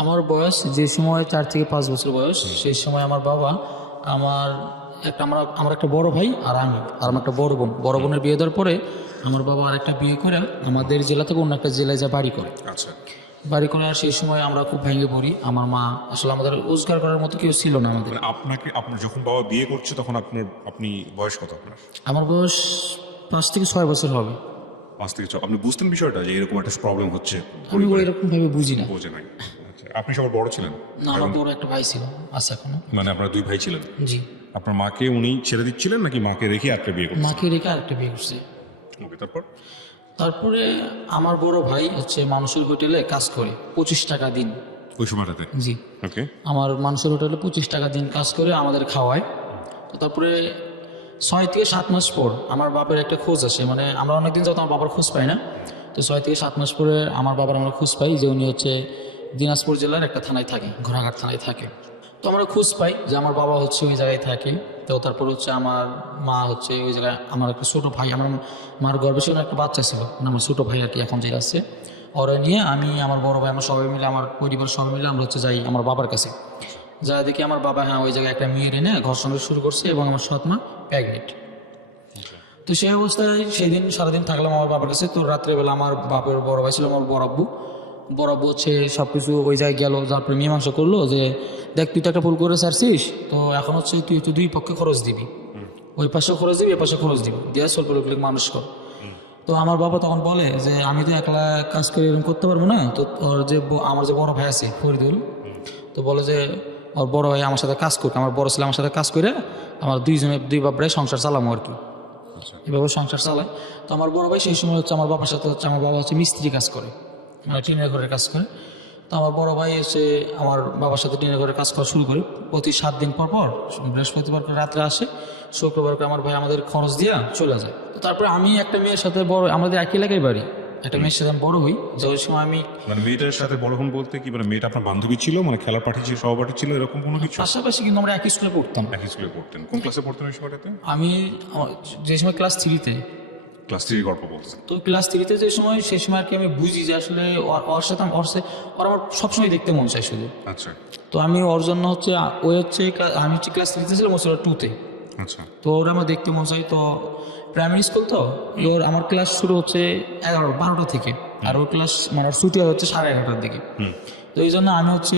আমার বয়স যে সময় 4 থেকে 5 বছর বয়স, সেই সময় আমার বাবা আমার আমার একটা বড় ভাই আর আমি আর আমার একটা বড় বোনের বিয়ে দেওয়ার পরে আমার বাবা আর একটা বিয়ে করে আমাদের জেলা থেকে অন্য একটা জেলায় যা বাড়ি করে। আচ্ছা। বাড়ি করে আর সেই সময় আমরা খুব ভেঙে পড়ি। আমার মা আসলে আমাদের রোজগার করার মতো কেউ ছিল না আমাদের। মানে আপনার যখন বাবা বিয়ে করছে তখন আপনি বয়স কত আপনার? আমার বয়স 5 থেকে 6 বছর হবে। 5 থেকে 6। আপনি বুঝতেন বিষয়টা যে এরকম একটা প্রবলেম হচ্ছে? আমি ওইরকম ভাবে বুঝি না। বোঝে নাই। আচ্ছা, আপনি সবার বড় ছিলেন? না, আমার বড় একটা ভাই ছিল, আছে এখনো। মানে আপনারা 2 ভাই ছিলেন? জি। আপনার মাকে উনি ছেড়ে দিচ্ছিলেন নাকি মাকে রেখে আরেকটা বিয়ে করছেন? মাকে রেখে আরেকটা বিয়ে করছে। ওকে, তারপর? তারপরে আমার বড় ভাই হচ্ছে মানুষের হোটেলে কাজ করে 25 টাকা দিন। ওই সময়টাতে? জি। ওকে। আমার মানুষের হোটেলে 25 টাকা দিন কাজ করে আমাদের খাওয়ায়। তো তারপরে 6 থেকে 7 মাস পর আমার বাবার একটা খোঁজ আসে, মানে আমরা অনেকদিন যাবত আমার বাবার খোঁজ পাই না। তো 6 থেকে 7 মাস পরে আমার বাবার আমরা খোঁজ পাই যে উনি হচ্ছে দিনাজপুর জেলার একটা থানায় থাকে, ঘোড়াঘাট থানায় থাকে। তো আমরা খোঁজ পাই যে আমার বাবা হচ্ছে ওই জায়গায় থাকে। তো তারপর হচ্ছে আমার মা হচ্ছে ওই জায়গায়, আমার একটা ছোটো ভাই, আমার মার গর্ভে ছিল একটা বাচ্চা ছিল, মানে আমার ছোটো ভাই আর কি এখন যে আছে, ওরা নিয়ে আমি আমার বড় ভাই আমরা সবাই মিলে, আমার পরিবার সবাই মিলে আমরা হচ্ছে যাই আমার বাবার কাছে। যা দেখি আমার বাবা হ্যাঁ ওই জায়গায় একটা মেয়ের এনে ঘর সংসার শুরু করছে এবং আমার সৎ মা প্রেগনেন্ট। তো সেই অবস্থায় সেই দিন সারাদিন থাকলাম আমার বাবার কাছে। তো রাত্রেবেলা আমার বাপের বড় ভাই ছিল আমার বড় আব্বু হচ্ছে সব কিছু ওই জায়গায় গেল, তারপরে মীমাংসা করলো যে দেখ তুই তো একটা ভুল করে ছাড়ছিস, তো এখন হচ্ছে তুই তো দুই পক্ষে খরচ দিবি, ওই পাশে খরচ দিবি এ পাশে খরচ দিবি, দিয়ে স্বল্প লোক মানুষ কর। তো আমার বাবা তখন বলে যে আমি তো একলা কাজ করে এরকম করতে পারবো না, তো ওর যে আমার যে বড় ভাই আছে ফরিদুল, তো বলে যে ওর বড় ভাই আমার সাথে কাজ করবে, আমার বড় ছেলে আমার সাথে কাজ করে আমার দুই বাপরে সংসার চালামো আর কি, এভাবে সংসার চালায়। তো আমার বড় ভাই সেই সময় হচ্ছে আমার বাবার সাথে হচ্ছে, আমার বাবা হচ্ছে মিস্ত্রি কাজ করে, মানে টিনের ঘরের কাজ করে। তো আমার বড় ভাই এসে আমার বাবার সাথে টিনের ঘরের কাজ করা শুরু করে। প্রতি 7 দিন পর পর বৃহস্পতিবার করে রাত্রে আসে, শুক্রবার করে আমার ভাই আমাদের খরচ দিয়া চলে যায়। তো তারপরে আমি একটা মেয়ের সাথে বড়, আমাদের একই এলাকায় বাড়ি, একটা মেয়ের সাথে আমি বড় হই। যে ওই সময় আমি মানে মেয়েটার সাথে বড় হন বলতে কি, মানে মেয়েটা আপনার বান্ধবী ছিল, মানে খেলার পার্টি ছিল, সহপাঠী ছিল, এরকম কোনো কিছু? পাশাপাশি কিন্তু আমরা একই স্কুলে পড়তাম। একই স্কুলে পড়তেন? কোন ক্লাসে পড়তেন ওই সময়টাতে? আমি যে সময় ক্লাস 3-তে। ক্লাস 3 গল্প বলতেন? তো ক্লাস 3-তে যে সময়, সেই সময় আর কি আমি বুঝি যে আসলে ওর সাথে ওর আমার সবসময় দেখতে মন চাই শুধু। আচ্ছা তো আমি ওর জন্য হচ্ছে ওই হচ্ছে আমি হচ্ছে ক্লাস 3-তে ছিলাম, ও ছিল 2-তে। আচ্ছা। তো ওরা আমার দেখতে মন চাই। তো প্রাইমারি স্কুল তো ওর আমার ক্লাস শুরু হচ্ছে 11-12টা থেকে, আর ওর ক্লাস মানে ওর ছুটি হচ্ছে 11:30টার দিকে। তো এই জন্য আমি হচ্ছে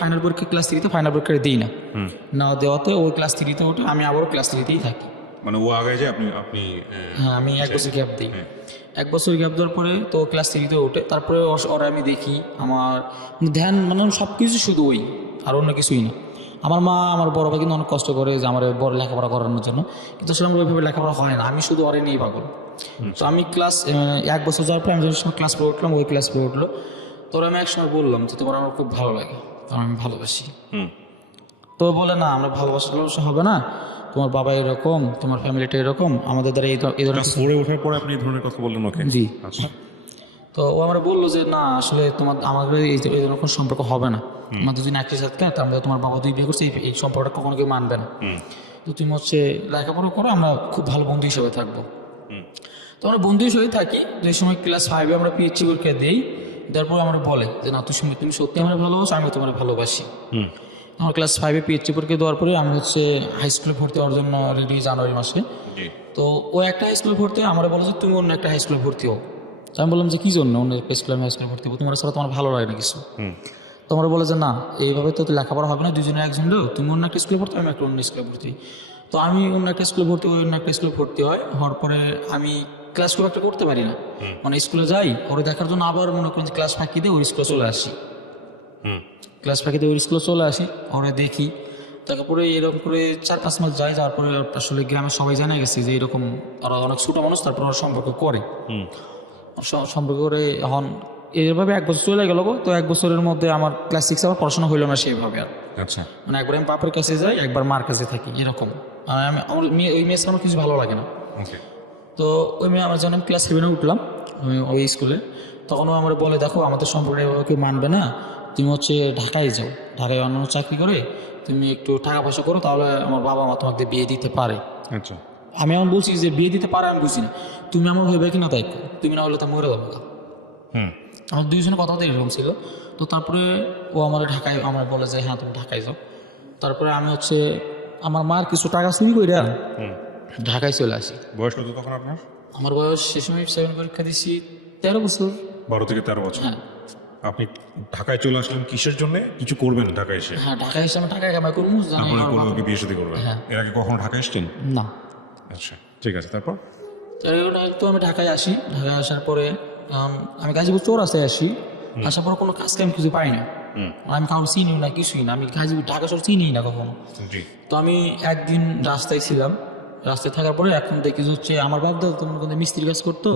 ফাইনাল পরীক্ষা ক্লাস 3-তে ফাইনাল পরীক্ষা দিই না, না দেওয়াতে ওই ক্লাস 3-তে ওঠে, আমি আবারও ক্লাস 3-তেই থাকি। মানে ও আগে যায়, আপনি হ্যাঁ, আমি 1 বছর গ্যাপ দিই। 1 বছর গ্যাপ দেওয়ার পরে তো ক্লাস 3-তে ওঠে। তারপরে ওরা আমি দেখি আমার ধ্যান মানে সব কিছু শুধু ওই, আর অন্য কিছুই না। আমার মা আমার বড় ভাই কিন্তু অনেক কষ্ট করে যে আমার বড় লেখাপড়া করানোর জন্য, কিন্তু আসলে আমার ওইভাবে লেখাপড়া হয় না, আমি শুধু ওরে নিয়েই পাগল। তো আমি ক্লাস 1 বছর যাওয়ার পরে আমি যখন সময় ক্লাস 4 উঠলাম, ওই ক্লাস 4 উঠলো। তো আমি একসময় বললাম যে তোমার আমার খুব ভালো লাগে, কারণ আমি ভালোবাসি। তো বলে না, আমরা ভালোবাসা হবে না, তোমার বাবা এরকম, তোমার ফ্যামিলিটা এরকম, আমাদের দ্বারা এই ধরনের ক্লাস 4-এ ওঠার পরে আপনি এই ধরনের কথা বললেন ওকে? জি। আচ্ছা। তো ও আমরা বললো যে না আসলে আমাদের এই ধরনের কোনো সম্পর্ক হবে না, আমাদের যদি একই সাথে তার মধ্যে তোমার বাবা তুই বিয়ে করছে, এই সম্পর্কটা কখনো কেউ মানবে না। তো তুমি হচ্ছে লেখাপড়া করো, আমরা খুব ভালো বন্ধু হিসেবে থাকবো। তো আমরা বন্ধু হিসেবে থাকি। যে সময় ক্লাস 5-এ আমরা পিএইচডি পরীক্ষা দিই, তারপর আমরা বলে যে না তুমি সত্যি আমার ভালোবাসো, আমি তোমার ভালোবাসি। আমার ক্লাস 5-এ পিএইচডি পরীক্ষা দেওয়ার পরে আমি হচ্ছে হাই স্কুলে ভর্তি হওয়ার জন্য রেডি, জানুয়ারি মাসে। তো ও একটা হাই স্কুলে ভর্তি হয়, আমরা বলো যে তুমি অন্য একটা হাই স্কুলে ভর্তি হও। তো আমি বললাম যে কী জন্য অন্য একটা স্কুলে আমি হাই স্কুলে ভর্তি হবো, তোমার সাথে তোমার ভালো লাগে না কিছু? তো আমরা বলে যে না এইভাবে তো লেখাপড়া হবে না, দুজনে একজন লোক, তুমি অন্য একটা স্কুলে ভর্তি, আমি একটা অন্য স্কুলে ভর্তি। তো আমি অন্য একটা স্কুলে ভর্তি হই, অন্য একটা স্কুলে ভর্তি হওয়ার পরে আমি ক্লাস খুব একটা করতে পারি না, মানে স্কুলে যাই ওরা দেখার জন্য, আবার মনে করেন যে ক্লাস ফাঁকি দিয়ে ওই স্কুলে চলে আসি, ক্লাস ফাঁকি দিয়ে ওই স্কুলে চলে আসি, ওরা দেখি। তারপরে এরকম করে 4-5 মাস যায়, যাওয়ার পরে আসলে গ্রামে সবাই জানা গেছে যে এরকম ওরা অনেক ছোটো মানুষ, তারপর ওরা সম্পর্ক করে সম্পর্ক করে এখন এইভাবে 1 বছর চলে গেল। তো 1 বছরের মধ্যে আমার ক্লাস 6 আমার পড়াশোনা হইলো না সেইভাবে আর। আচ্ছা। মানে একবার আমি বাপের কাছে যাই, একবার মার কাছে থাকি, এরকম। আমার ওই মেয়ে আমার কিছু ভালো লাগে না। তো ওই মেয়ে আমার যখন আমি ক্লাস 7-এ উঠলাম ওই স্কুলে, তখনও আমার বলে দেখো আমাদের সম্পর্কে এভাবে কেউ মানবে না, তুমি হচ্ছে ঢাকায় যাও, ঢাকায় অন্য চাকরি করে তুমি একটু টাকা পয়সা করো, তাহলে আমার বাবা মা তোমাকে বিয়ে দিতে পারে। আচ্ছা। আমি এমন বলছি যে বিয়ে দিতে পারে, আমি বুঝি না, তুমি আমার হইবে কি না তাই, তুমি না হলে তা মরে যাবো। আমার দুইজনের কথা এরকম ছিল। তো তারপরে ও আমার ঢাকায় আমার বলে যে হ্যাঁ তুমি ঢাকায় যাও। তারপরে আমি হচ্ছে আমার মার কিছু টাকা চুরি করে ঢাকায় চলে আসি। বয়স কত তখন আপনার? আমার বয়স সে সময় 7 পরীক্ষা দিচ্ছি 13 বছর। 12 থেকে 13 বছর। হ্যাঁ আপনি ঢাকায় চলে আসলেন কিসের জন্য? কিছু করবেন ঢাকায় এসে? হ্যাঁ ঢাকায় এসে আমি টাকা কামাই করবো জানি তারপরে আমার করবে, ওকে বিয়ে শাদী করবেন? হ্যাঁ। এর আগে কখনো ঢাকায় এসেছেন? না। আচ্ছা ঠিক আছে, তারপর? তো আমি ঢাকায় আসি। ঢাকায় আসার পরে আমি গাজীপুর চৌরাস্তায় আসি। আসার পর কোনো কাজ কাম কিছু পাই না। আমি কারো চিনি না, কিছুই না। আমি গাজীপুর ঢাকা শহর চিনি না কখনো। জি। তো আমি একদিন রাস্তায় ছিলাম। রাস্তায় থাকার পরে এখন দেখি যে হচ্ছে আমার বাপ দাদা তোমার কিন্তু মিস্ত্রি কাজ করতো।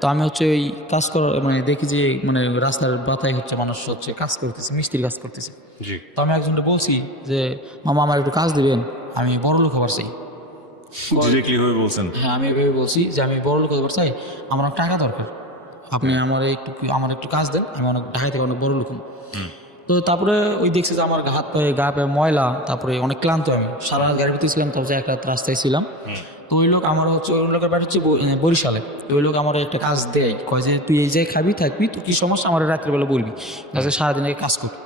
তো আমি হচ্ছে ওই কাজ করার মানে দেখি যে মানে রাস্তার বাতায় হচ্ছে মানুষ হচ্ছে কাজ করতেছে, মিস্ত্রি কাজ করতেছে। জি। তো আমি একজনকে বলছি যে মামা আমার একটু কাজ দেবেন, আমি বড় লোক হবার চাই। ডিরেক্টলি হয়ে বলছেন? হ্যাঁ আমি এভাবে বলছি যে আমি বড় লোক হবার চাই, আমার অনেক টাকা দরকার, আপনি আমার একটু কাজ দেন, আমি অনেক ঢাকায় থেকে অনেক বড় লোক হন। তো তারপরে ওই দেখছি যে আমার হাত পায়ে গা পায়ে ময়লা, তারপরে অনেক ক্লান্ত, আমি সারা রাত গাড়ির ভিতরে ছিলাম, তারপরে এক রাত রাস্তায় ছিলাম। তো ওই লোক আমার হচ্ছে ওই লোকের বাড়ি হচ্ছে বরিশালে। তো ওই লোক আমার একটা কাজ দেয়, কয় যে তুই এই জায়গায় খাবি থাকবি, তো কী সমস্যা আমার রাত্রেবেলা বলবি, কাজে সারাদিন আগে কাজ করি।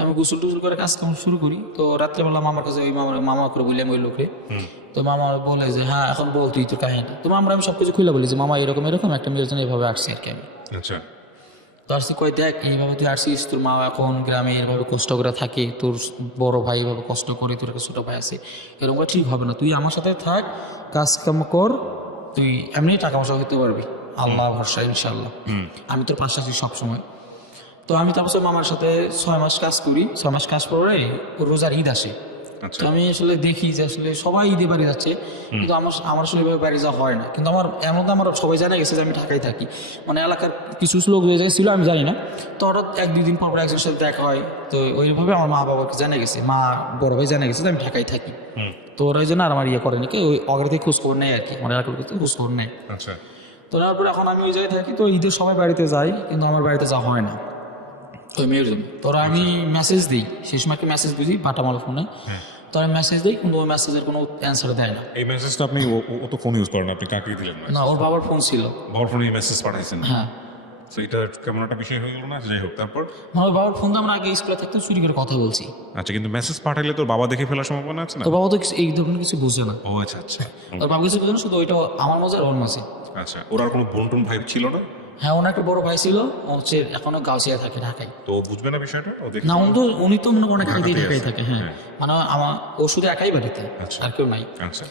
আমি গোসল টুসল করে কাজ কাম শুরু করি। তো রাত্রেবেলা মামার কাছে ওই মামা করে বললাম ওই লোকে। তো মামা বলে যে হ্যাঁ এখন বল তুই তোর কাহিনী। তো আমি সব কিছু খুলে বলি যে মামা এরকম এরকম একটা মেয়ের জন্য এইভাবে আসছি আর কি আমি। আচ্ছা। তো আসছি কই দেখ এইভাবে তুই আসছিস, তোর মা এখন গ্রামে এভাবে কষ্ট করে থাকে, তোর বড় ভাই এভাবে কষ্ট করে, তোর একটা ছোটো ভাই আছে, এরকম ঠিক হবে না, তুই আমার সাথে থাক, কাজ কাম কর, তুই এমনি টাকা পয়সা হতে পারবি, আল্লাহ ভরসা ইনশাল্লাহ, আমি তোর পাশে আছি সবসময়। তো আমি তারপর মামার সাথে 6 মাস কাজ করি। 6 মাস কাজ পরে রোজার ঈদ আসে। আচ্ছা। তো আমি আসলে দেখি যে আসলে সবাই ঈদে বাড়ি যাচ্ছে, কিন্তু আমার আসলে এভাবে বাড়ি যাওয়া হয় না। কিন্তু এর মধ্যে আমার সবাই জানা গেছে যে আমি ঢাকায় থাকি, মানে এলাকার কিছু লোক যে জায়গায় ছিল আমি জানি না। তো হঠাৎ 1-2 দিন পর একজনের সাথে দেখা হয়। তো ওইভাবে আমার মা বাবাকে জানা গেছে, মা বড় ভাই জানা গেছে যে আমি ঢাকায় থাকি। তো ওরা ওই জন্য আর আমার করেনি কি, ওই অগ্র থেকে খোঁজখবর নেয় আর কি, আমার এলাকার খোঁজখবর নেয়। আচ্ছা। তো তারপরে এখন আমি ওই জায়গায় থাকি। তো ঈদের সবাই বাড়িতে যাই, কিন্তু আমার বাড়িতে যাওয়া হয় না ওই মেয়ের জন্য। তোরা আমি মেসেজ দিই, সেই সময় একটা মেসেজ দিই বাটামাল ফোনে। তো আমি মেসেজ দিই, কিন্তু ওই মেসেজের কোনো অ্যান্সার দেয় না। এই মেসেজটা আপনি ও তো ফোন ইউজ করেন, আপনি কাকে দিলেন না, ওর বাবার ফোন ছিল। বাবার ফোনে এই মেসেজ পাঠাইছেন? হ্যাঁ। তো এটা কেমন একটা বিষয় হয়ে গেল না? যাই হোক, তারপর? ওর বাবার ফোন তো আমরা আগে স্কুলে থাকতে চুরি করে কথা বলছি। আচ্ছা, কিন্তু মেসেজ পাঠাইলে তোর বাবা দেখে ফেলার সম্ভাবনা আছে না? তোর বাবা তো এই ধরনের কিছু বুঝে না। ও আচ্ছা আচ্ছা। ওর বাবা কিছু বুঝে না, শুধু ওইটা আমার মাঝে আর ওর মাঝে। আচ্ছা, ওর আর কোনো বোন টোন ভাই ছিল না? হ্যাঁ, ওনার একটা বড় ভাই ছিল, ও হচ্ছে এখনো গাউসিয়া থাকে ঢাকায়। তো ও বুঝবে না বিষয়টা? ও দেখে না, উনি তো মনে করেন আগে ঢাকাতেই ঢাকায় আছে। থাকে। হ্যাঁ, মানে ও শুধু একাই বাড়িতে, আচ্ছা। আর কেউ নাই। আচ্ছা।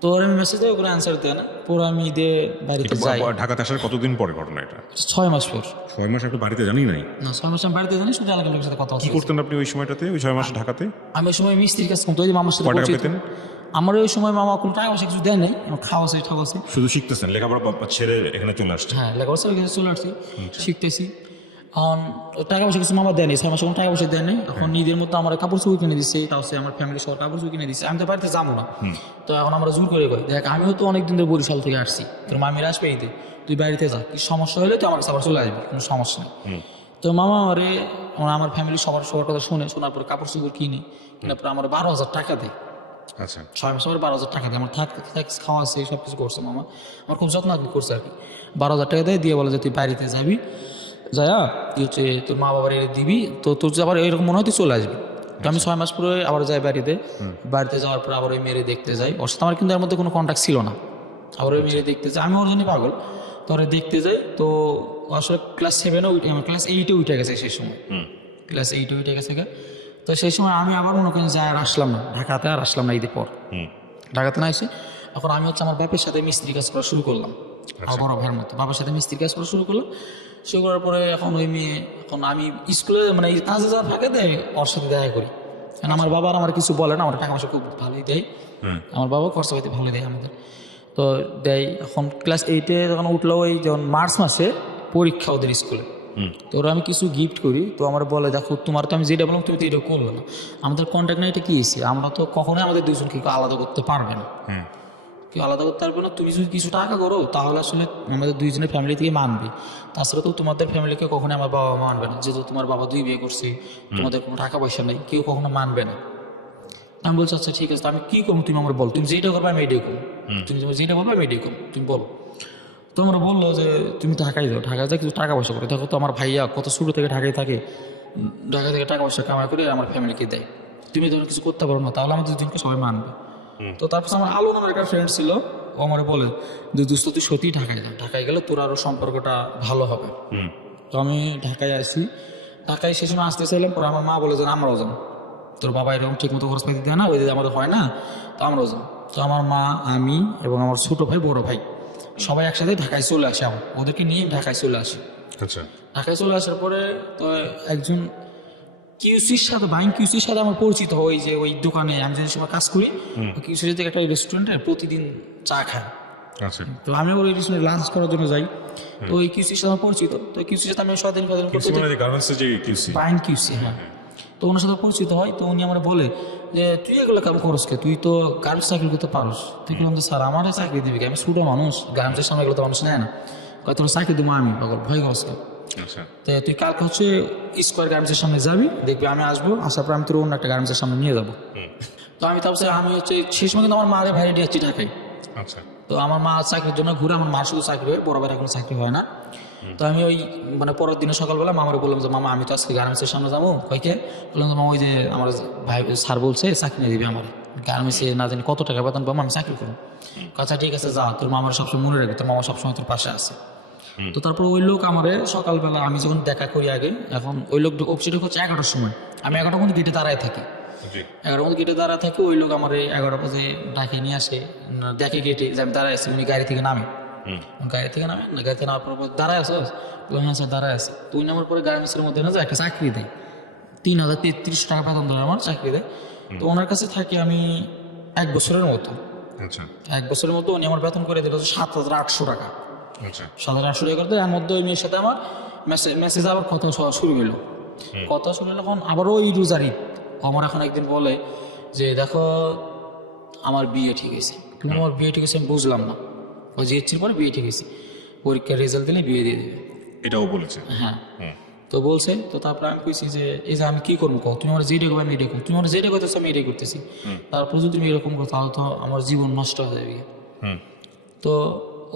তো ওর আমি মেসেজ দেয়, ওগুলো অ্যান্সার দেয় না। পরে আমি ঈদে বাড়িতে যাই। ঢাকাতে আসার কতদিন পরে ঘটনা এটা? 6 মাস পর। 6 মাস আপনি বাড়িতে জানি নাই? না, 6 মাস আমি বাড়িতে জানি, শুধু এলাকার লোকের সাথে কথা কি বলছি। করতেন আপনি ওই সময়টাতে, ওই 6 মাস ঢাকাতে? আমি ওই সময় মিস্ত্রির কাজ করতে, ওই যে মামার সাথে কয় টাকা পরিচিত। পেতেন? আমার ওই সময় মামা কোনো টাকা পয়সা কিছু দেয় নাই, আমার খাওয়া আছে ঠাওয়া আছে। শুধু শিখতেছেন, লেখাপড়া ছেড়ে এখানে চলে আসছে? হ্যাঁ, লেখাপড়া ছেড়ে চলে আসছি, শিখতেছি। এখন টাকা পয়সা কিছু মামা দেয়নি, 6 মাসে কোনো টাকা পয়সা দেয় নাই। এখন ঈদের মতো আমার কাপড় চুপড় কিনে দিচ্ছে, তাও সে আমার ফ্যামিলি সবার কাপড় চুপড় কিনে দিচ্ছে। আমি তো বাড়িতে যাবো না। তো এখন আমরা জোর করে কই, দেখ আমিও তো অনেকদিন ধরে বরিশাল থেকে আসছি, তোর মামিরা আসবে ঈদে, তুই বাড়িতে যা, কি সমস্যা হলে তুই আমার কাছে আবার চলে আসবি, কোনো সমস্যা নেই। তো মামা আমার ফ্যামিলি সবার কথা শোনার পরে কাপড় চুপড় কিনে, কেনার পরে আমার 12,000 টাকা দেয়। আচ্ছা। 6 মাস পরে 12,000 টাকা দেয়। আমার খাওয়া আছে, সব কিছু করছে মামা, আমার খুব যত্ন করছে আর কি। 12,000 টাকা দেয়, দিয়ে বলে যে তুই বাড়িতে যাবি, যায়া তুই হচ্ছে তোর মা বাবার দিবি, তো তোর আবার এরকম মনে হয় তুই চলে আসবি। তো আমি 6 মাস পরে আবার যাই বাড়িতে যাওয়ার পর আবার ওই মেয়েরে দেখতে যাই। ওর সাথে আমার কিন্তু এর মধ্যে কোনো কন্ট্যাক্ট ছিল না। আবার ওই মেয়েরে দেখতে যাই, আমি ওর জন্য পাগল। তো ওরা দেখতে যাই, তো আসলে ক্লাস 7-এ ক্লাস 8-এ উঠে গেছে সেই সময়, ক্লাস 8-এ উঠে গেছে। তো সেই সময় আমি আবার মনে করেন যাই আর আসলাম না ঢাকাতে, আর আসলাম না ঈদের পর ঢাকাতে না এসে। এখন আমি হচ্ছে আমার বাপের সাথে মিস্ত্রি কাজ করা শুরু করলাম, আমার বড় ভাইয়ের মতো বাবার সাথে মিস্ত্রি কাজ করা শুরু করলাম। শুরু করার পরে এখন ওই মেয়ে, এখন আমি স্কুলে মানে কাজে যাওয়ার ফাঁকে দেয় ওর সাথে দেখা করি, কারণ আমার বাবা আর আমার কিছু বলে না, আমার টাকা পয়সা খুব ভালোই দেয়, আমার বাবা খরচা পাইতে ভালো দেয় আমাদের, তো দেয়। এখন ক্লাস 8-এ যখন উঠলো, ওই যখন মার্চ মাসে পরীক্ষা ওদের স্কুলে, তো ওরা আমি কিছু গিফট করি, তো আমার বলে দেখো তোমার তো আমি যেটা বললাম তুমি তো এটা করলো না, আমাদের কন্ট্যাক্ট না, এটা কি হয়েছে, আমরা তো কখনোই আমাদের দুজনকে আলাদা করতে পারবে না, কেউ আলাদা করতে পারবে না। তুমি যদি কিছু টাকা করো তাহলে আসলে আমাদের দুইজনের ফ্যামিলি থেকে মানবে, তাছাড়া তো তোমাদের ফ্যামিলিকে কখনোই আমার বাবা মানবে না, যেহেতু তোমার বাবা 2 বিয়ে করছে, তোমাদের কোনো টাকা পয়সা নেই, কেউ কখনো মানবে না। আমি বলছি আচ্ছা ঠিক আছে, আমি কী করবো তুমি আমার বল, তুমি যেটা করবে আমি এটাই করবো, তুমি যেটা বলবে আমি এটাই করবো, তুমি বলো। তো তোমরা বললো যে তুমি ঢাকায় যাও, ঢাকায় যাও কিছু টাকা পয়সা করে দেখো। তো আমার ভাইয়া কত ছোটো থেকে ঢাকায় থাকে, ঢাকা থেকে টাকা পয়সা কামাই করে আমার ফ্যামিলিকে দেয়। তুমি ধরো কিছু করতে পারো না, তাহলে আমাদের দুজনকে সবাই মানবে। তো তারপর আমার আলু নামের একটা ফ্রেন্ড ছিল, ও আমার বলে যে দোস্ত তুই সত্যিই ঢাকায় যা, ঢাকায় গেলে তোর আরও সম্পর্কটা ভালো হবে। তো আমি ঢাকায় আসি, ঢাকায় সে সময় আসতে চাইলাম, পরে আমার মা বলে যে আমরাও যাবো, তোর বাবা এরকম ঠিক মতো খরচ পাতি দেয় না, ওই যে আমাদের হয় না, তো আমরাও যাবো। তো আমার মা, আমি এবং আমার ছোটো ভাই, বড় ভাই সবাই একসাথে ঢাকায় চলে আসে, আমার ওদেরকে নিয়ে ঢাকায় চলে আসি। আচ্ছা, ঢাকায় চলে আসার পরে তো একজন কিউসির সাথে, বাইং কিউসির সাথে আমার পরিচিত হয়, যে ওই দোকানে আমি যে সময় কাজ করি, কিউসির থেকে একটা রেস্টুরেন্টে প্রতিদিন চা খাই। আচ্ছা, তো আমি ওই রেস্টুরেন্টে লাঞ্চ করার জন্য যাই, তো ওই কিউসির সাথে আমার পরিচিত, তো কিউসির সাথে আমি স্বাধীন করতে গার্মেন্টসের যে কিউসি, বাইং কিউসি, হ্যাঁ। তো ওনার সাথে পরিচিত হয়, তো উনি আমার বলে যে তুই এগুলো কাম করস কে, তুই তো গার্মেন্টস চাকরি করতে পারস। তুই বললাম যে স্যার আমার চাকরি দিবি কি, আমি ছোটো মানুষ, গার্মেন্টসের সামনে এগুলো তো মানুষ নেয় না। কয় তোর চাকরি দেবো আমি, পাগল ভয় করছে। আচ্ছা, তো তুই কালকে হচ্ছে স্কোয়ার গার্মেন্টসের সামনে যাবি, দেখবি আমি আসবো, আসার পর আমি তোর অন্য একটা গার্মেন্টসের সামনে নিয়ে যাবো। তো আমি তারপর আমি হচ্ছে সেই সময় কিন্তু আমার মারে ভাইরে দিয়েছি ঢাকায়। আচ্ছা, তো আমার মা চাকরির জন্য ঘুরে, আমার মার শুধু চাকরি হয়, বড় ভাইয়ের কোনো চাকরি হয় না। তো আমি ওই মানে পরের দিনে সকালবেলা মামারে বললাম যে মামা আমি তো আজকে গার্মেন্টসের সামনে যাবো, কয়কে বললাম যে মামা ওই যে আমার ভাই স্যার বলছে চাকরি নিয়ে দিবি আমার গার্মেন্টসে, না জানি কত টাকা বেতন পাবো, আমি চাকরি করবো। আচ্ছা ঠিক আছে যা, তোর মামার সবসময় মনে রাখবি, তোর মামা সবসময় তোর পাশে আছে। তো তারপর ওই লোক আমারে সকালবেলা আমি যখন দেখা করি আগে, এখন ওই লোক অফিসে হচ্ছে 11টার সময়, আমি 11টার মধ্যে গেটে দাঁড়ায় থাকি, 11টার মধ্যে গেটে দাঁড়ায় থাকি। ওই লোক আমার 11টা বাজে ডাকে নিয়ে আসে, দেখে গেটে যে আমি দাঁড়ায় আছি, উনি গাড়ি থেকে নামে, গাড়ি থেকে নামে না, গাড়ি থেকে নামার পর দাঁড়ায় আসো, হ্যাঁ স্যার দাঁড়ায় আছে। তো উনি আমার পরে গার্মেন্টসের মধ্যে না যে একটা চাকরি দেয়, 3033 টাকা বেতন ধরে আমার চাকরি দেয়। তো ওনার কাছে থাকি আমি 1 বছরের মতো। আচ্ছা, 1 বছরের মতো উনি আমার বেতন করে দিল 7,800 টাকা। আচ্ছা, 7,800 টাকা করতে, এর মধ্যে ওই মেয়ের সাথে আমার মেসেজ আবার কথা শুরু হলো, কথা শুরু হলো। এখন আবারও ওই রোজার ঈদ, আমার এখন একদিন বলে যে দেখো আমার বিয়ে ঠিক হয়েছে। কিন্তু আমার বিয়ে ঠিক হয়েছে আমি বুঝলাম না, ওই যে ইচ্ছির পরে বিয়ে ঠিক হয়েছে, পরীক্ষার রেজাল্ট দিলে বিয়ে দিয়ে দেবে। এটাও বলেছে? হ্যাঁ। তো বলছে, তো তারপরে আমি কইছি যে এই যে আমি কি করবো কও, তুমি আমার যেটা করবে আমি এটাই করবো, তুমি আমার যেটা করতেছো আমি এটাই করতেছি, তারপর যদি তুমি এরকম করো তাহলে তো আমার জীবন নষ্ট হয়ে যাবে। তো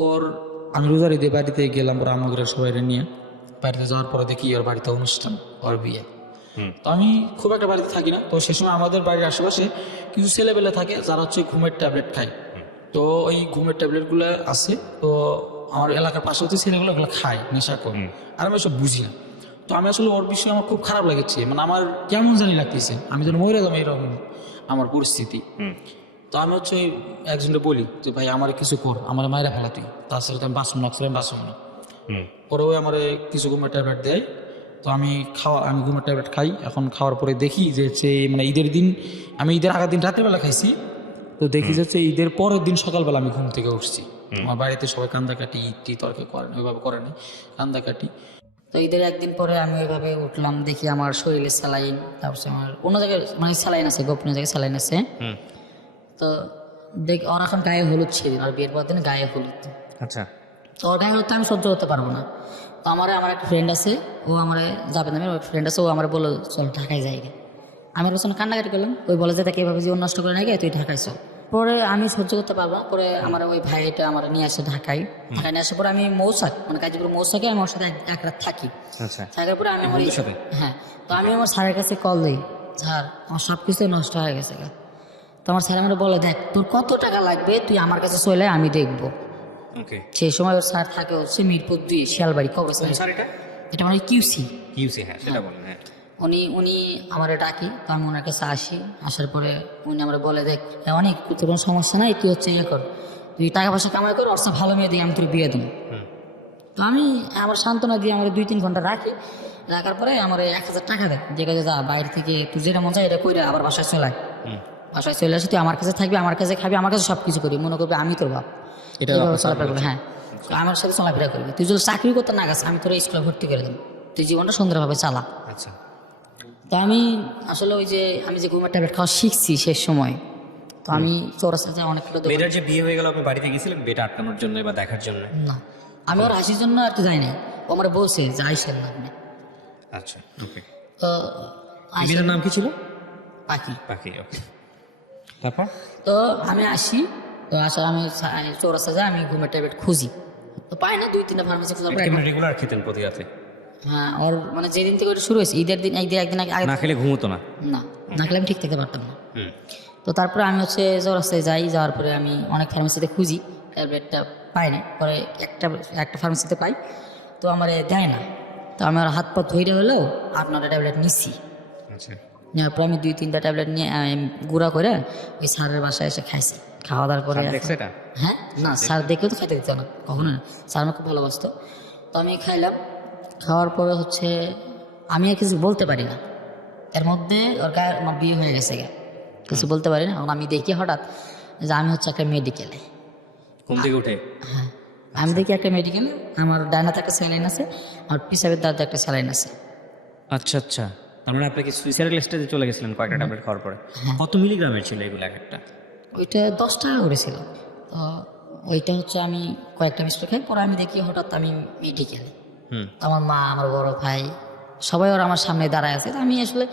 ওর আমি রোজার ঈদে বাড়িতে গেলাম, পরে আমাদের সবাই নিয়ে বাড়িতে যাওয়ার পরে দেখি ওর বাড়িতে অনুষ্ঠান, ওর বিয়ে। তো আমি খুব একটা বাড়িতে থাকি না, তো সে সময় আমাদের বাড়ির আশেপাশে কিছু ছেলেবেলে থাকে যারা হচ্ছে ঘুমের ট্যাবলেট খায়। তো ওই ঘুমের ট্যাবলেটগুলো আছে, তো আমার এলাকার পাশে হচ্ছে ছেলেগুলো ওগুলো খায়, নেশা করে, আর আমি সব বুঝি না। তো আমি আসলে ওর বিষয়ে আমার খুব খারাপ লাগছে, মানে আমার কেমন জানি লাগতেছে, আমি যেন মরে যাবো এরকম আমার পরিস্থিতি। তো আমি হচ্ছে একজনকে বলি যে ভাই আমার কিছু কর, আমার মায়েরা ফেলা তুই, তাছাড়া তো আমি বাঁচব না, আমি বাঁচব না। পরে ওই আমার কিছু ঘুমের ট্যাবলেট দেয়, তো আমি ঘুমের ট্যাবলেট খাই। এখন খাওয়ার পরে দেখি যে হচ্ছে মানে ঈদের দিন, আমি ঈদের আগের দিন রাতের বেলা খাইছি, তো দেখি যাচ্ছে ঈদের পরের দিন সকালবেলা আমি ঘুম থেকে উঠছি, আমার বাড়িতে সবাই কান্দাকাটি, ঈদ তর্কে করেন ওইভাবে করেনি, কান্দাকাটি। তো ঈদের একদিন পরে আমি ওইভাবে উঠলাম, দেখি আমার শরীরে স্যালাইন, তারপর আমার অন্য জায়গায় মানে স্যালাইন আছে, গোপনীয় জায়গায় স্যালাইন আছে। তো দেখি ওর এখন গায়ে হলুদ ছিল, আর বিয়ের পর দিন গায়ে হলুদ। আচ্ছা, তো ওর গায়ে হলুদ আমি সহ্য করতে পারবো না। তো আমার একটা ফ্রেন্ড আছে, ও আমার যাবে না, আমার ফ্রেন্ড আছে, ও আমার বললো চল ঢাকায় যাই গে। আমি পেছনে কান্নাকাটি করলাম, ওই বলে যে তাকে এভাবে জীবন নষ্ট করে নাকি তুই ঢাকায় চল। পরে আমি সহ্য করতে পারবো না, পরে আমার ওই ভাইটা আমার নিয়ে আসে ঢাকায় নিয়ে আসার পরে আমি মৌসাক মানে গাজীপুর মৌসাকে আমি ওর সাথে এক রাত থাকি। আচ্ছা, থাকার পরে আমি আমার সাথে? হ্যাঁ, তো আমি আমার স্যারের কাছে কল দিই, স্যার আমার সব কিছু নষ্ট হয়ে গেছে। তো আমার স্যার আমার বলে দেখ তোর কত টাকা লাগবে তুই আমার কাছে চলে আমি দেখবো। ওকে। সেই সময় ওর স্যার থাকে হচ্ছে মিরপুর 2 শিয়ালবাড়ি কবরস্থান। স্যার এটা এটা মানে কিউসি। হ্যাঁ সেটা বলেন। হ্যাঁ, উনি আমার ডাকি, তো আমি ওনার কাছে আসি। আসার পরে উনি আমার বলে দেখ অনেক তোর কোনো সমস্যা নাই, তুই হচ্ছে ইয়ে কর, তুই টাকা পয়সা কামাই কর, ওর সাথে ভালো মেয়ে দিয়ে আমি তোর বিয়ে দেবো। তো আমি আমার সান্ত্বনা দিয়ে আমার 2-3 ঘন্টা রাখি, রাখার পরে আমার 1000 টাকা দেয়, যে কাজে যা বাইরে থেকে তুই যেটা মন চায় এটা করে আবার বাসায় চলে আয়। বাসায় চলে আসি, তুই আমার কাছে থাকবি, আমার কাছে খাবি, আমার কাছে সব কিছু করি, মনে করবি আমি তোর বাপ। এটা এইভাবে চলাফেরা করবি, হ্যাঁ আমার সাথে চলাফেরা করবি। তুই যদি চাকরি করতে না গেছে আমি তোর স্কুলে ভর্তি করে দেবো, তুই জীবনটা সুন্দরভাবে চালা। আচ্ছা, তো আমি আসলে ওই যে আমি যে ঘুমের ট্যাবলেট খাওয়া শিখছি শেষ সময়, তো আমি চৌরাস্তাতে অনেকটা মেয়েটার যে বিয়ে হয়ে গেল আপনি বাড়িতে গেছিলেন বিয়েটা আটকানোর জন্য বা দেখার জন্য? না, আমি ওর হাসির জন্য আর কি যাই নাই, ও আমার বলছে যে আইসেন না আপনি। আচ্ছা, ওকে। তো মেয়েটার নাম কি ছিল? পাখি। পাখি, ওকে। তারপর তো আমি আসি, তো আসলে আমি চৌরাস্তা যাই, আমি ঘুমের ট্যাবলেট খুঁজি, তো পাই না, 2-3টা ফার্মেসি খোঁজার পরে কেমন রেগুলার খেতেন প্রতি রাতে? হ্যাঁ, ওর মানে যেদিন থেকে ওটা শুরু হয়েছে ঈদের দিন, একদিন আগে না খেলে ঘুমতো না? না, না খেলে আমি ঠিক থাকতে পারতাম না। হুম। তো তারপরে আমি হচ্ছে চৌরাস্তায় যাই, যাওয়ার পরে আমি অনেক ফার্মেসিতে খুঁজি, ট্যাবলেটটা পাই না। পরে একটা ফার্মেসিতে পাই, তো আমার দেয় না। তো আমার হাত পা ধৈর্য হলেও 8-9টা ট্যাবলেট নিচ্ছি। আচ্ছা। নেওয়ার পর আমি 2-3টা ট্যাবলেট নিয়ে গুঁড়া করে ওই স্যারের বাসায় এসে খাইছি। খাওয়া দাওয়ার পরে দেখছে এটা? হ্যাঁ, না স্যার দেখেও তো খাইতে দিত না কখনো না, স্যার আমাকে খুব ভালোবাসতো। তো আমি খাইলাম, খাওয়ার পরে হচ্ছে আমি আর কিছু বলতে পারি না। এর মধ্যে ওর গায়ে আমার বিয়ে হয়ে গেছে গা, কিছু বলতে পারি না। এখন আমি দেখি হঠাৎ যে আমি হচ্ছে একটা মেডিকেলে, ঘুম থেকে উঠে? হ্যাঁ আমি দেখি একটা মেডিকেলে আমার ডানাতে একটা স্যালাইন আছে, আর পিসাবের দাঁতে একটা স্যালাইন আছে। আচ্ছা আচ্ছা, তার মানে আপনি কি সুইসাইডাল স্টেজে চলে গেছিলেন কয়েকটা ট্যাবলেট খাওয়ার পরে? কত মিলিগ্রামের ছিল এগুলো এক একটা? ওইটা 10 টাকা করেছিল। তো ওইটা হচ্ছে আমি কয়েকটা মিষ্টি খাই, পরে আমি দেখি হঠাৎ আমি মেডিকেলে। হুম। আমার মা, আমার বড় ভাই সবাই ওরা আমার সামনে দাঁড়ায় আছে। তো আমি আসলে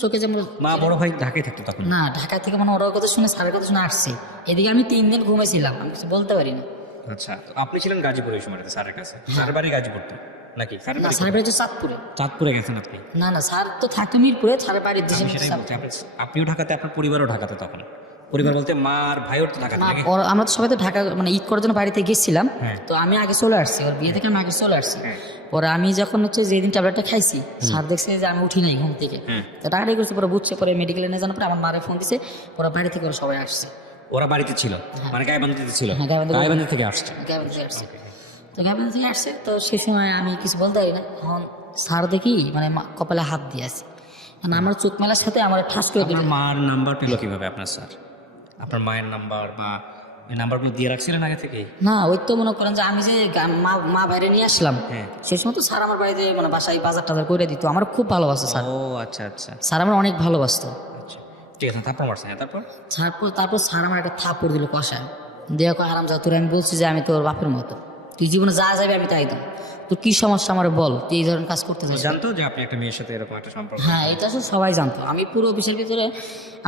চোখে যেমন মা বড় ভাই ঢাকায় থাকতো তখন? না, ঢাকা থেকে মানে ওর কথা শুনে, স্যারের কথা শুনে আসছি। এদিকে আমি 3 দিন ঘুমেছিলাম, আমি কিছু বলতে পারি না। আচ্ছা, তো আপনি ছিলেন গাজীপুরে ওই সময়টাতে স্যারের কাছে? স্যারের বাড়ি গাজীপুর তো নাকি? স্যারের না, বাড়ি স্যারের বাড়ি হচ্ছে চাঁদপুরে। চাঁদপুরে গেছেন আপনি? না না, স্যার তো থাকতো মিরপুরে, স্যারের বাড়ির দেশে। আমি সেটাই বলছি, আপনিও ঢাকাতে, আপনার পরিবারও ঢাকাতে তখন? পরিবার বলতে মা আর ভাইও তো ঢাকাতে নাকি? আমরা তো সবাই তো ঢাকা মানে ঈদ করার জন্য বাড়িতে গেছিলাম। হ্যাঁ। তো আমি আগে চলে আসছি, ওর বিয়ে থেকে আমি আগে চলে আসছি। পরে আমি যখন হচ্ছে যেদিন ট্যাবলেটটা খাইছি, স্যার দেখছে যে আমি উঠি নাই ঘুম থেকে, তো টাকাটাই করছে। পরে বুঝছে, পরে মেডিকেলে নিয়ে যাওয়ার পরে আমার মারে ফোন দিছে, পরে বাড়ি থেকে ওরা সবাই আসছে। ওরা বাড়িতে ছিল মানে গাইবান্ধিতে ছিল? হ্যাঁ, গাইবান্ধা গাইবান্ধা থেকে আসছে। গাইবান্ধা থেকে আসছে। তো গাইবান্ধা থেকে আসছে, তো সেই সময় আমি কিছু বলতে পারি না। এখন স্যার দেখি মানে কপালে হাত দিয়ে আছে, মানে আমার চোখ মেলার সাথে আমার ঠাস করে দিল। আপনার মার নাম্বার পেলো কিভাবে আপনার স্যার? আপনার মায়ের নাম্বার বা এই নাম্বারগুলো দিয়ে রাখছিলেন আগে থেকে? না, ওই তো মনে করেন যে আমি যে মা বাইরে নিয়ে আসলাম, হ্যাঁ। সেই সময় তো স্যার আমার বাড়িতে মানে বাসায় বাজার টাজার করে দিত। আমার খুব ভালোবাসতো স্যার। ও আচ্ছা আচ্ছা স্যার আমার অনেক ভালোবাসতো। আচ্ছা, ঠিক আছে। তারপর মারছেন? তারপর? তারপর স্যার আমার একটা থাপ্পড় দিল কষায়, দিয়ে কয় আরাম যা, তোর আমি বলছি যে আমি তোর বাপের মতো, তুই জীবনে যা যাবে আমি তাই দাম, তোর কি সমস্যা আমার বল, তুই এই ধরনের কাজ করতে চাস? জানতো যে আপনি একটা মেয়ের সাথে এরকম একটা সম্পর্ক? হ্যাঁ, এটা আসলে সবাই জানতো। আমি পুরো অফিসের ভিতরে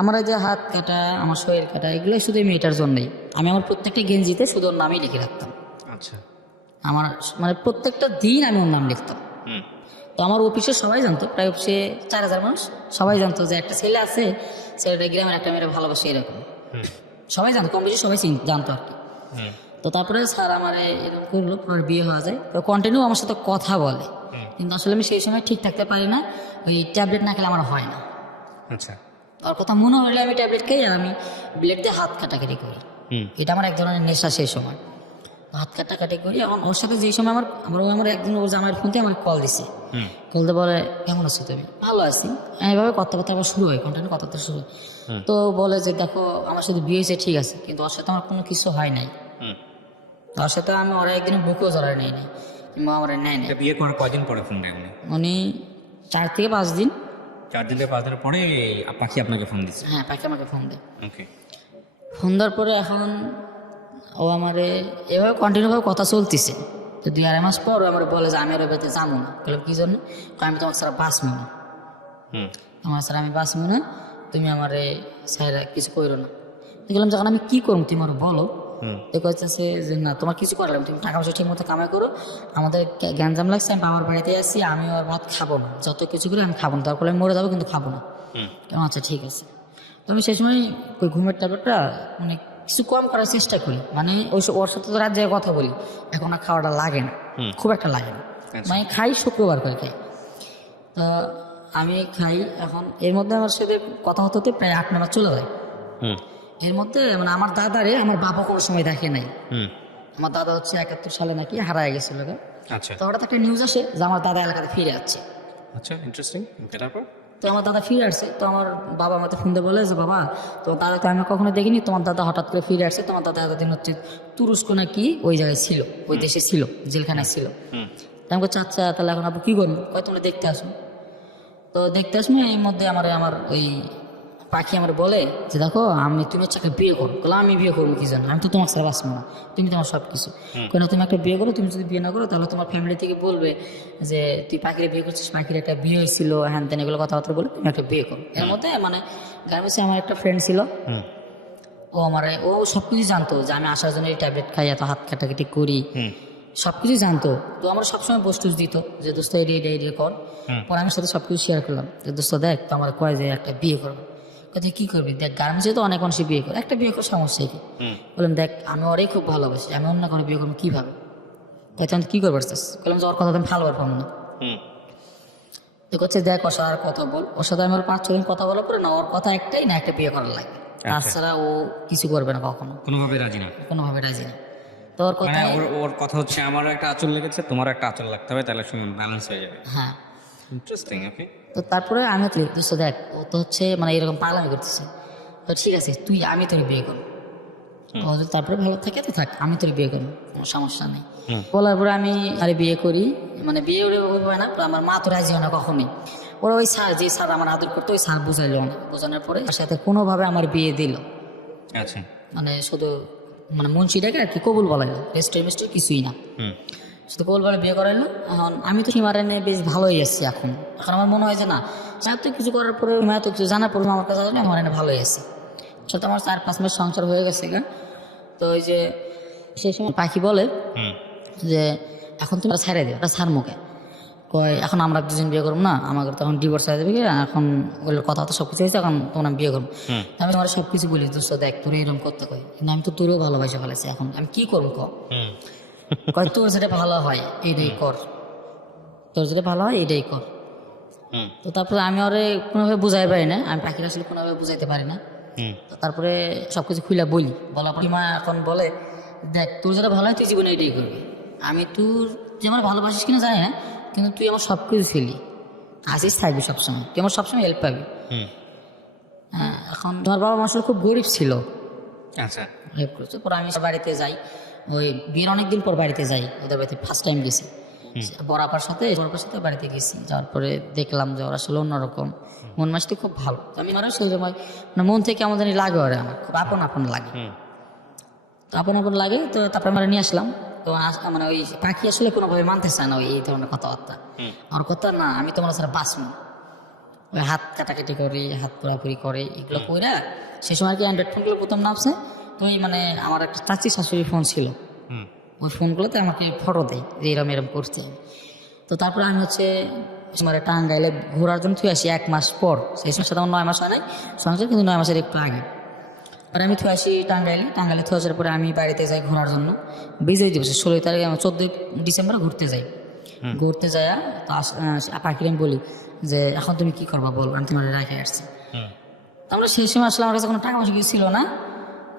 আমার এই যে হাত কাটা, আমার শরীর কাটা, এগুলো শুধু এই মেয়েটার জন্যই। আমি আমার প্রত্যেকটা গেঞ্জিতে শুধু ওর নামই লিখে রাখতাম। আচ্ছা। আমার মানে প্রত্যেকটা দিন আমি ওর নাম লিখতাম। হুম। তো আমার অফিসে সবাই জানতো, প্রায় অফিসে 4000 মানুষ, সবাই জানতো যে একটা ছেলে আছে, ছেলেটা গ্রামের একটা মেয়েরা ভালোবাসে এরকম। সবাই জানতো, কম বেশি সবাই জানতো আর কি। তো তারপরে স্যার আমার এরকম করলো, পরে বিয়ে হওয়া যায়। তো কন্টিনিউ আমার সাথে কথা বলে, কিন্তু আসলে আমি সেই সময় ঠিক থাকতে পারি না, ওই ট্যাবলেট না খেলে আমার হয় না। আচ্ছা। ওর কথা মনে হলে আমি ট্যাবলেট খাই, আর আমি ব্লেড দিয়ে হাত কাটাকাটি করি। এটা আমার এক ধরনের নেশা সেই সময়, হাত কাটাকাটি করি। এখন ওর সাথে যেই সময় আমার একদিন ওর জামাইয়ের ফোন দিয়ে আমার কল দিছে, বলতে বলে কেমন আছো তুমি? ভালো আছি। এইভাবে কথাবার্তা আবার শুরু হয়, কন্টিনিউ কথাবার্তা শুরু হয়। তো বলে যে দেখো আমার সাথে বিয়ে হয়েছে ঠিক আছে, কিন্তু ওর সাথে আমার কোনো কিছু হয় নাই। ওর সাথে আমি ওরা একদিন বুকেও জড়াই নেই নাই, কিংবা আমার নেয় নাই। এটা বিয়ে করার কয়দিন পরে ফোন দেয় উনি? উনি 4 থেকে 5 দিন। 4 দিন থেকে 5 দিনের পরে পাখি আপনাকে ফোন দিচ্ছে? হ্যাঁ, পাখি আমাকে ফোন দেয়। ওকে। ফোন দেওয়ার পরে এখন ও আমারে এভাবে কন্টিনিউভাবে কথা চলতেছে। তো 2-2.5 মাস পর ও আমার বলে যে আমি আর বাড়িতে যাবো না। বললাম কি জন্য? আমি তোমার ছাড়া বাঁচবো না, তোমার ছাড়া আমি বাঁচবো না, তুমি আমারে ছাড়া কিছু করো না। দেখলাম যখন আমি কি করবো তুমি আমার বলো। তো কইতেছে যে না তোমার কিছু করলাম, তুমি টাকা পয়সা ঠিক মতো কামাই করো, আমাদের গ্যাঞ্জাম লাগছে, আমি বাবার বাড়িতে আসি, আমি ওর ভাত খাবো না, যত কিছু করে আমি খাবো না, তারপরে আমি মরে যাবো কিন্তু খাবো না। আচ্ছা ঠিক আছে। তো আমি সেই সময় ওই ঘুমের ট্যাবলেটটা মানে কিছু কম করার চেষ্টা করি, মানে ওর সাথে তো রাত জায়গায় কথা বলি, এখন আর খাওয়াটা লাগে না, খুব একটা লাগে না, মানে খাই শুক্রবার করে খাই। তো আমি খাই। এখন এর মধ্যে আমার সাথে কথা হতে হতে প্রায় 8 মাস চলে যায়। এর মধ্যে মানে আমার দাদারে আমার বাবা কোনো সময় দেখে নাই। আমার দাদা হচ্ছে 71 সালে নাকি হারায় গেছিল। আচ্ছা তো হঠাৎ একটা নিউজ আসে যে আমার দাদা এলাকাতে ফিরে আসছে। আচ্ছা, ইন্টারেস্টিং। তারপর? তো আমার দাদা ফিরে আসছে, তো আমার বাবা আমাকে ফোন দিয়ে বলে যে বাবা তোমার দাদাকে আমি কখনো দেখিনি, তোমার দাদা হঠাৎ করে ফিরে আসছে, তোমার দাদা এতদিন হচ্ছে তুরস্ক নাকি ওই জায়গায় ছিল, ওই দেশে ছিল, জেলখানায় ছিল। আমি বলছি আচ্ছা তাহলে এখন আপনি কী করবেন? কয় তোমরা দেখতে আসুন। তো দেখতে আসুন, এই মধ্যে আমার ওই পাখি আমার বলে যে দেখো তুমি হচ্ছে একটা বিয়ে করো। বলে আমি বিয়ে করবো কি জানো, আমি তো তোমার ছাড়া বাঁচবো না, তুমি তোমার সব কিছু। কেন তুমি একটা বিয়ে করো, তুমি যদি বিয়ে না করো তাহলে তোমার ফ্যামিলি থেকে বলবে যে তুই পাখিরে বিয়ে করছিস, পাখির একটা বিয়ে হয়েছিল, হ্যান তেন এগুলো কথাবার্তা বলে তুমি একটা বিয়ে করো। এর মধ্যে মানে গার্মেন্টসে আমার একটা ফ্রেন্ড ছিল, ও সব কিছু জানতো যে আমি আসার জন্য এই ট্যাবলেট খাই, এত হাত কাটাকাটি করি, সব কিছু জানতো। তো আমরা সবসময় বস্তু দিত যে দোস্ত এডিয়া কর। পরে আমি সাথে সব কিছু শেয়ার করলাম যে দোস্ত দেখ তো আমার কয় যে একটা বিয়ে করবো। কোথায় কী করবি, দেখ গার্মেন্টসে তো অনেক মানুষই বিয়ে করে, একটা বিয়ে করে সমস্যা কি। বললাম দেখ আমি ওরেই খুব ভালোবাসি, আমি অন্য করে বিয়ে করবো কীভাবে, কয়েছে আমি কী করবো আসতেস। বললাম যে ওর কথা আমি ভালো পারবো না। তো করছে দেখ ওর সাথে আর কথা বল, ওর সাথে আমি 5-6 দিন কথা বলার পরে না ওর কথা একটাই না একটা বিয়ে করার লাগে, তাছাড়া ও কিছু করবে না কখনো, কোনোভাবে রাজি না। কোনোভাবে রাজি না। তো ওর কথা মানে ওর কথা হচ্ছে আমারও একটা আঁচল লেগেছে, তোমার একটা আঁচল লাগতে হবে, তাহলে শুনুন ব্যালেন্স হয়ে যাবে। হ্যাঁ। ইন্টারেস্টিং। ওকে। তো তারপরে আমি দোস্ত দেখ ও তো হচ্ছে মানে এরকম পালামি করতেছে, তো ঠিক আছে তুই আমি তোর বিয়ে করবো, ও যদি তারপরে ভালো থাকে তো থাক, আমি তোর বিয়ে করবো, কোনো সমস্যা নেই। বলার পরে আমি আরে বিয়ে করি, মানে বিয়ে হয় না, আমার মা তো রাজি হয় না কখনই। ওরা ওই স্যার যে স্যার আমার আদর করতো ওই স্যার বুঝাইলো না, বোঝানোর পরে তার সাথে কোনোভাবে আমার বিয়ে দিল। আচ্ছা। মানে শুধু মানে মুন্সিটাকে আর কি কবুল বলাইলো, রেস্টুরেন্ট কিছুই না, শুধু কবুল বলে বিয়ে করাইলো। এখন আমি তো হিমারে নিয়ে বেশ ভালোই আছি এখন আমার মনে হয় যে না এত কিছু করার পরে এত কিছু জানার পরে আমার কাছে আমার এনে ভালোই আছে। সাথে আমার 4-5 মাস সংসার হয়ে গেছে গা। তো ওই যে সেই সময় পাখি বলে যে এখন তুমি ছেড়ে দিও, ওটা ছাড় মুখে কয় এখন আমরা 2 জন বিয়ে করবো না, আমাকে তখন ডিভোর্স হয়ে যাবে, এখন ওগুলোর কথা তো সব কিছু হয়েছে, এখন তোমরা বিয়ে করবো। আমি তোমার সব কিছু বলি দোস্ত দেখ তোর এরকম করতে কয়, কিন্তু আমি তো তোরও ভালোবাসা ফেলেছি, এখন আমি কি করবো কয় তোর যেটা ভালো হয় এইটাই কর, তোর যেটা ভালো হয় এইটাই কর। তো তারপরে আমি ওরে কোনোভাবে বুঝাই পারি না, আমি পাখির আসলে কোনোভাবে বুঝাইতে পারি না। তো তারপরে সব কিছু খুলে বলার পর মা এখন বলে দেখ তোর যেটা ভালো হয় তুই জীবনে এটাই করবি, আমি তোর যে আমার ভালোবাসিস কিনা জানি না, কিন্তু তুই আমার সব কিছু ছিলি, আসিস থাকবি সবসময়, তুই আমার সবসময় হেল্প পাবি। হ্যাঁ। এখন তোমার বাবা মা আসলে খুব গরিব ছিল। আচ্ছা। হেল্প করছে। পরে আমি বাড়িতে যাই, ওই বিয়ের অনেকদিন পর বাড়িতে যাই, ওদের বাড়িতে ফার্স্ট টাইম গেছি বড়াপার সাথে বাড়িতে গেছি। যাওয়ার পরে দেখলাম যে ওরা আসলে অন্যরকম, মন মাসটি খুব ভালো। আমি মারও সেই সময় মানে মন থেকে আমাদের লাগে, ওরা আমার খুব আপন লাগে, তো আপন লাগে। তো তারপরে আমরা নিয়ে আসলাম। তো মানে ওই পাখি আসলে কোনোভাবে মানতে চায় না ওই এই ধরনের কথাবার্তা, আমার কথা না আমি তোমার সাথে বাঁচবো, ওই হাত কাটাকাটি করে হাত পোড়াপুরি করে এগুলো করে। সেই সময় আর কি অ্যান্ড্রয়েড ফোনগুলো প্রথম নামছে, তো ওই মানে আমার একটা চাচি শাশুড়ি ফোন ছিল, ওই ফোনগুলোতে আমাকে ফটো দেয় যে এরম করতে। তো তারপরে আমি হচ্ছে মানে টাঙ্গাইলে ঘোরার জন্য থুয়ে আসি 1 মাস পর, সেই সময় সাথে আমার 9 মাস হয় নাই সংসার, কিন্তু 9 মাসের একটু আগে। আর আমি থুয়ে আসি টাঙ্গাইলে থুয়ে আসার পরে আমি বাড়িতে যাই ঘোরার জন্য, বিজয় দিবস 16 তারিখে 14 ডিসেম্বরে ঘুরতে যাই। ঘুরতে যায় তো পাখির আমি বলি যে এখন তুমি কি করবা বল, আমি তোমার রেখে আসছি। আমরা সেই সময় আসলে আমার কাছে কোনো টাকা পয়সা কিছু ছিল না,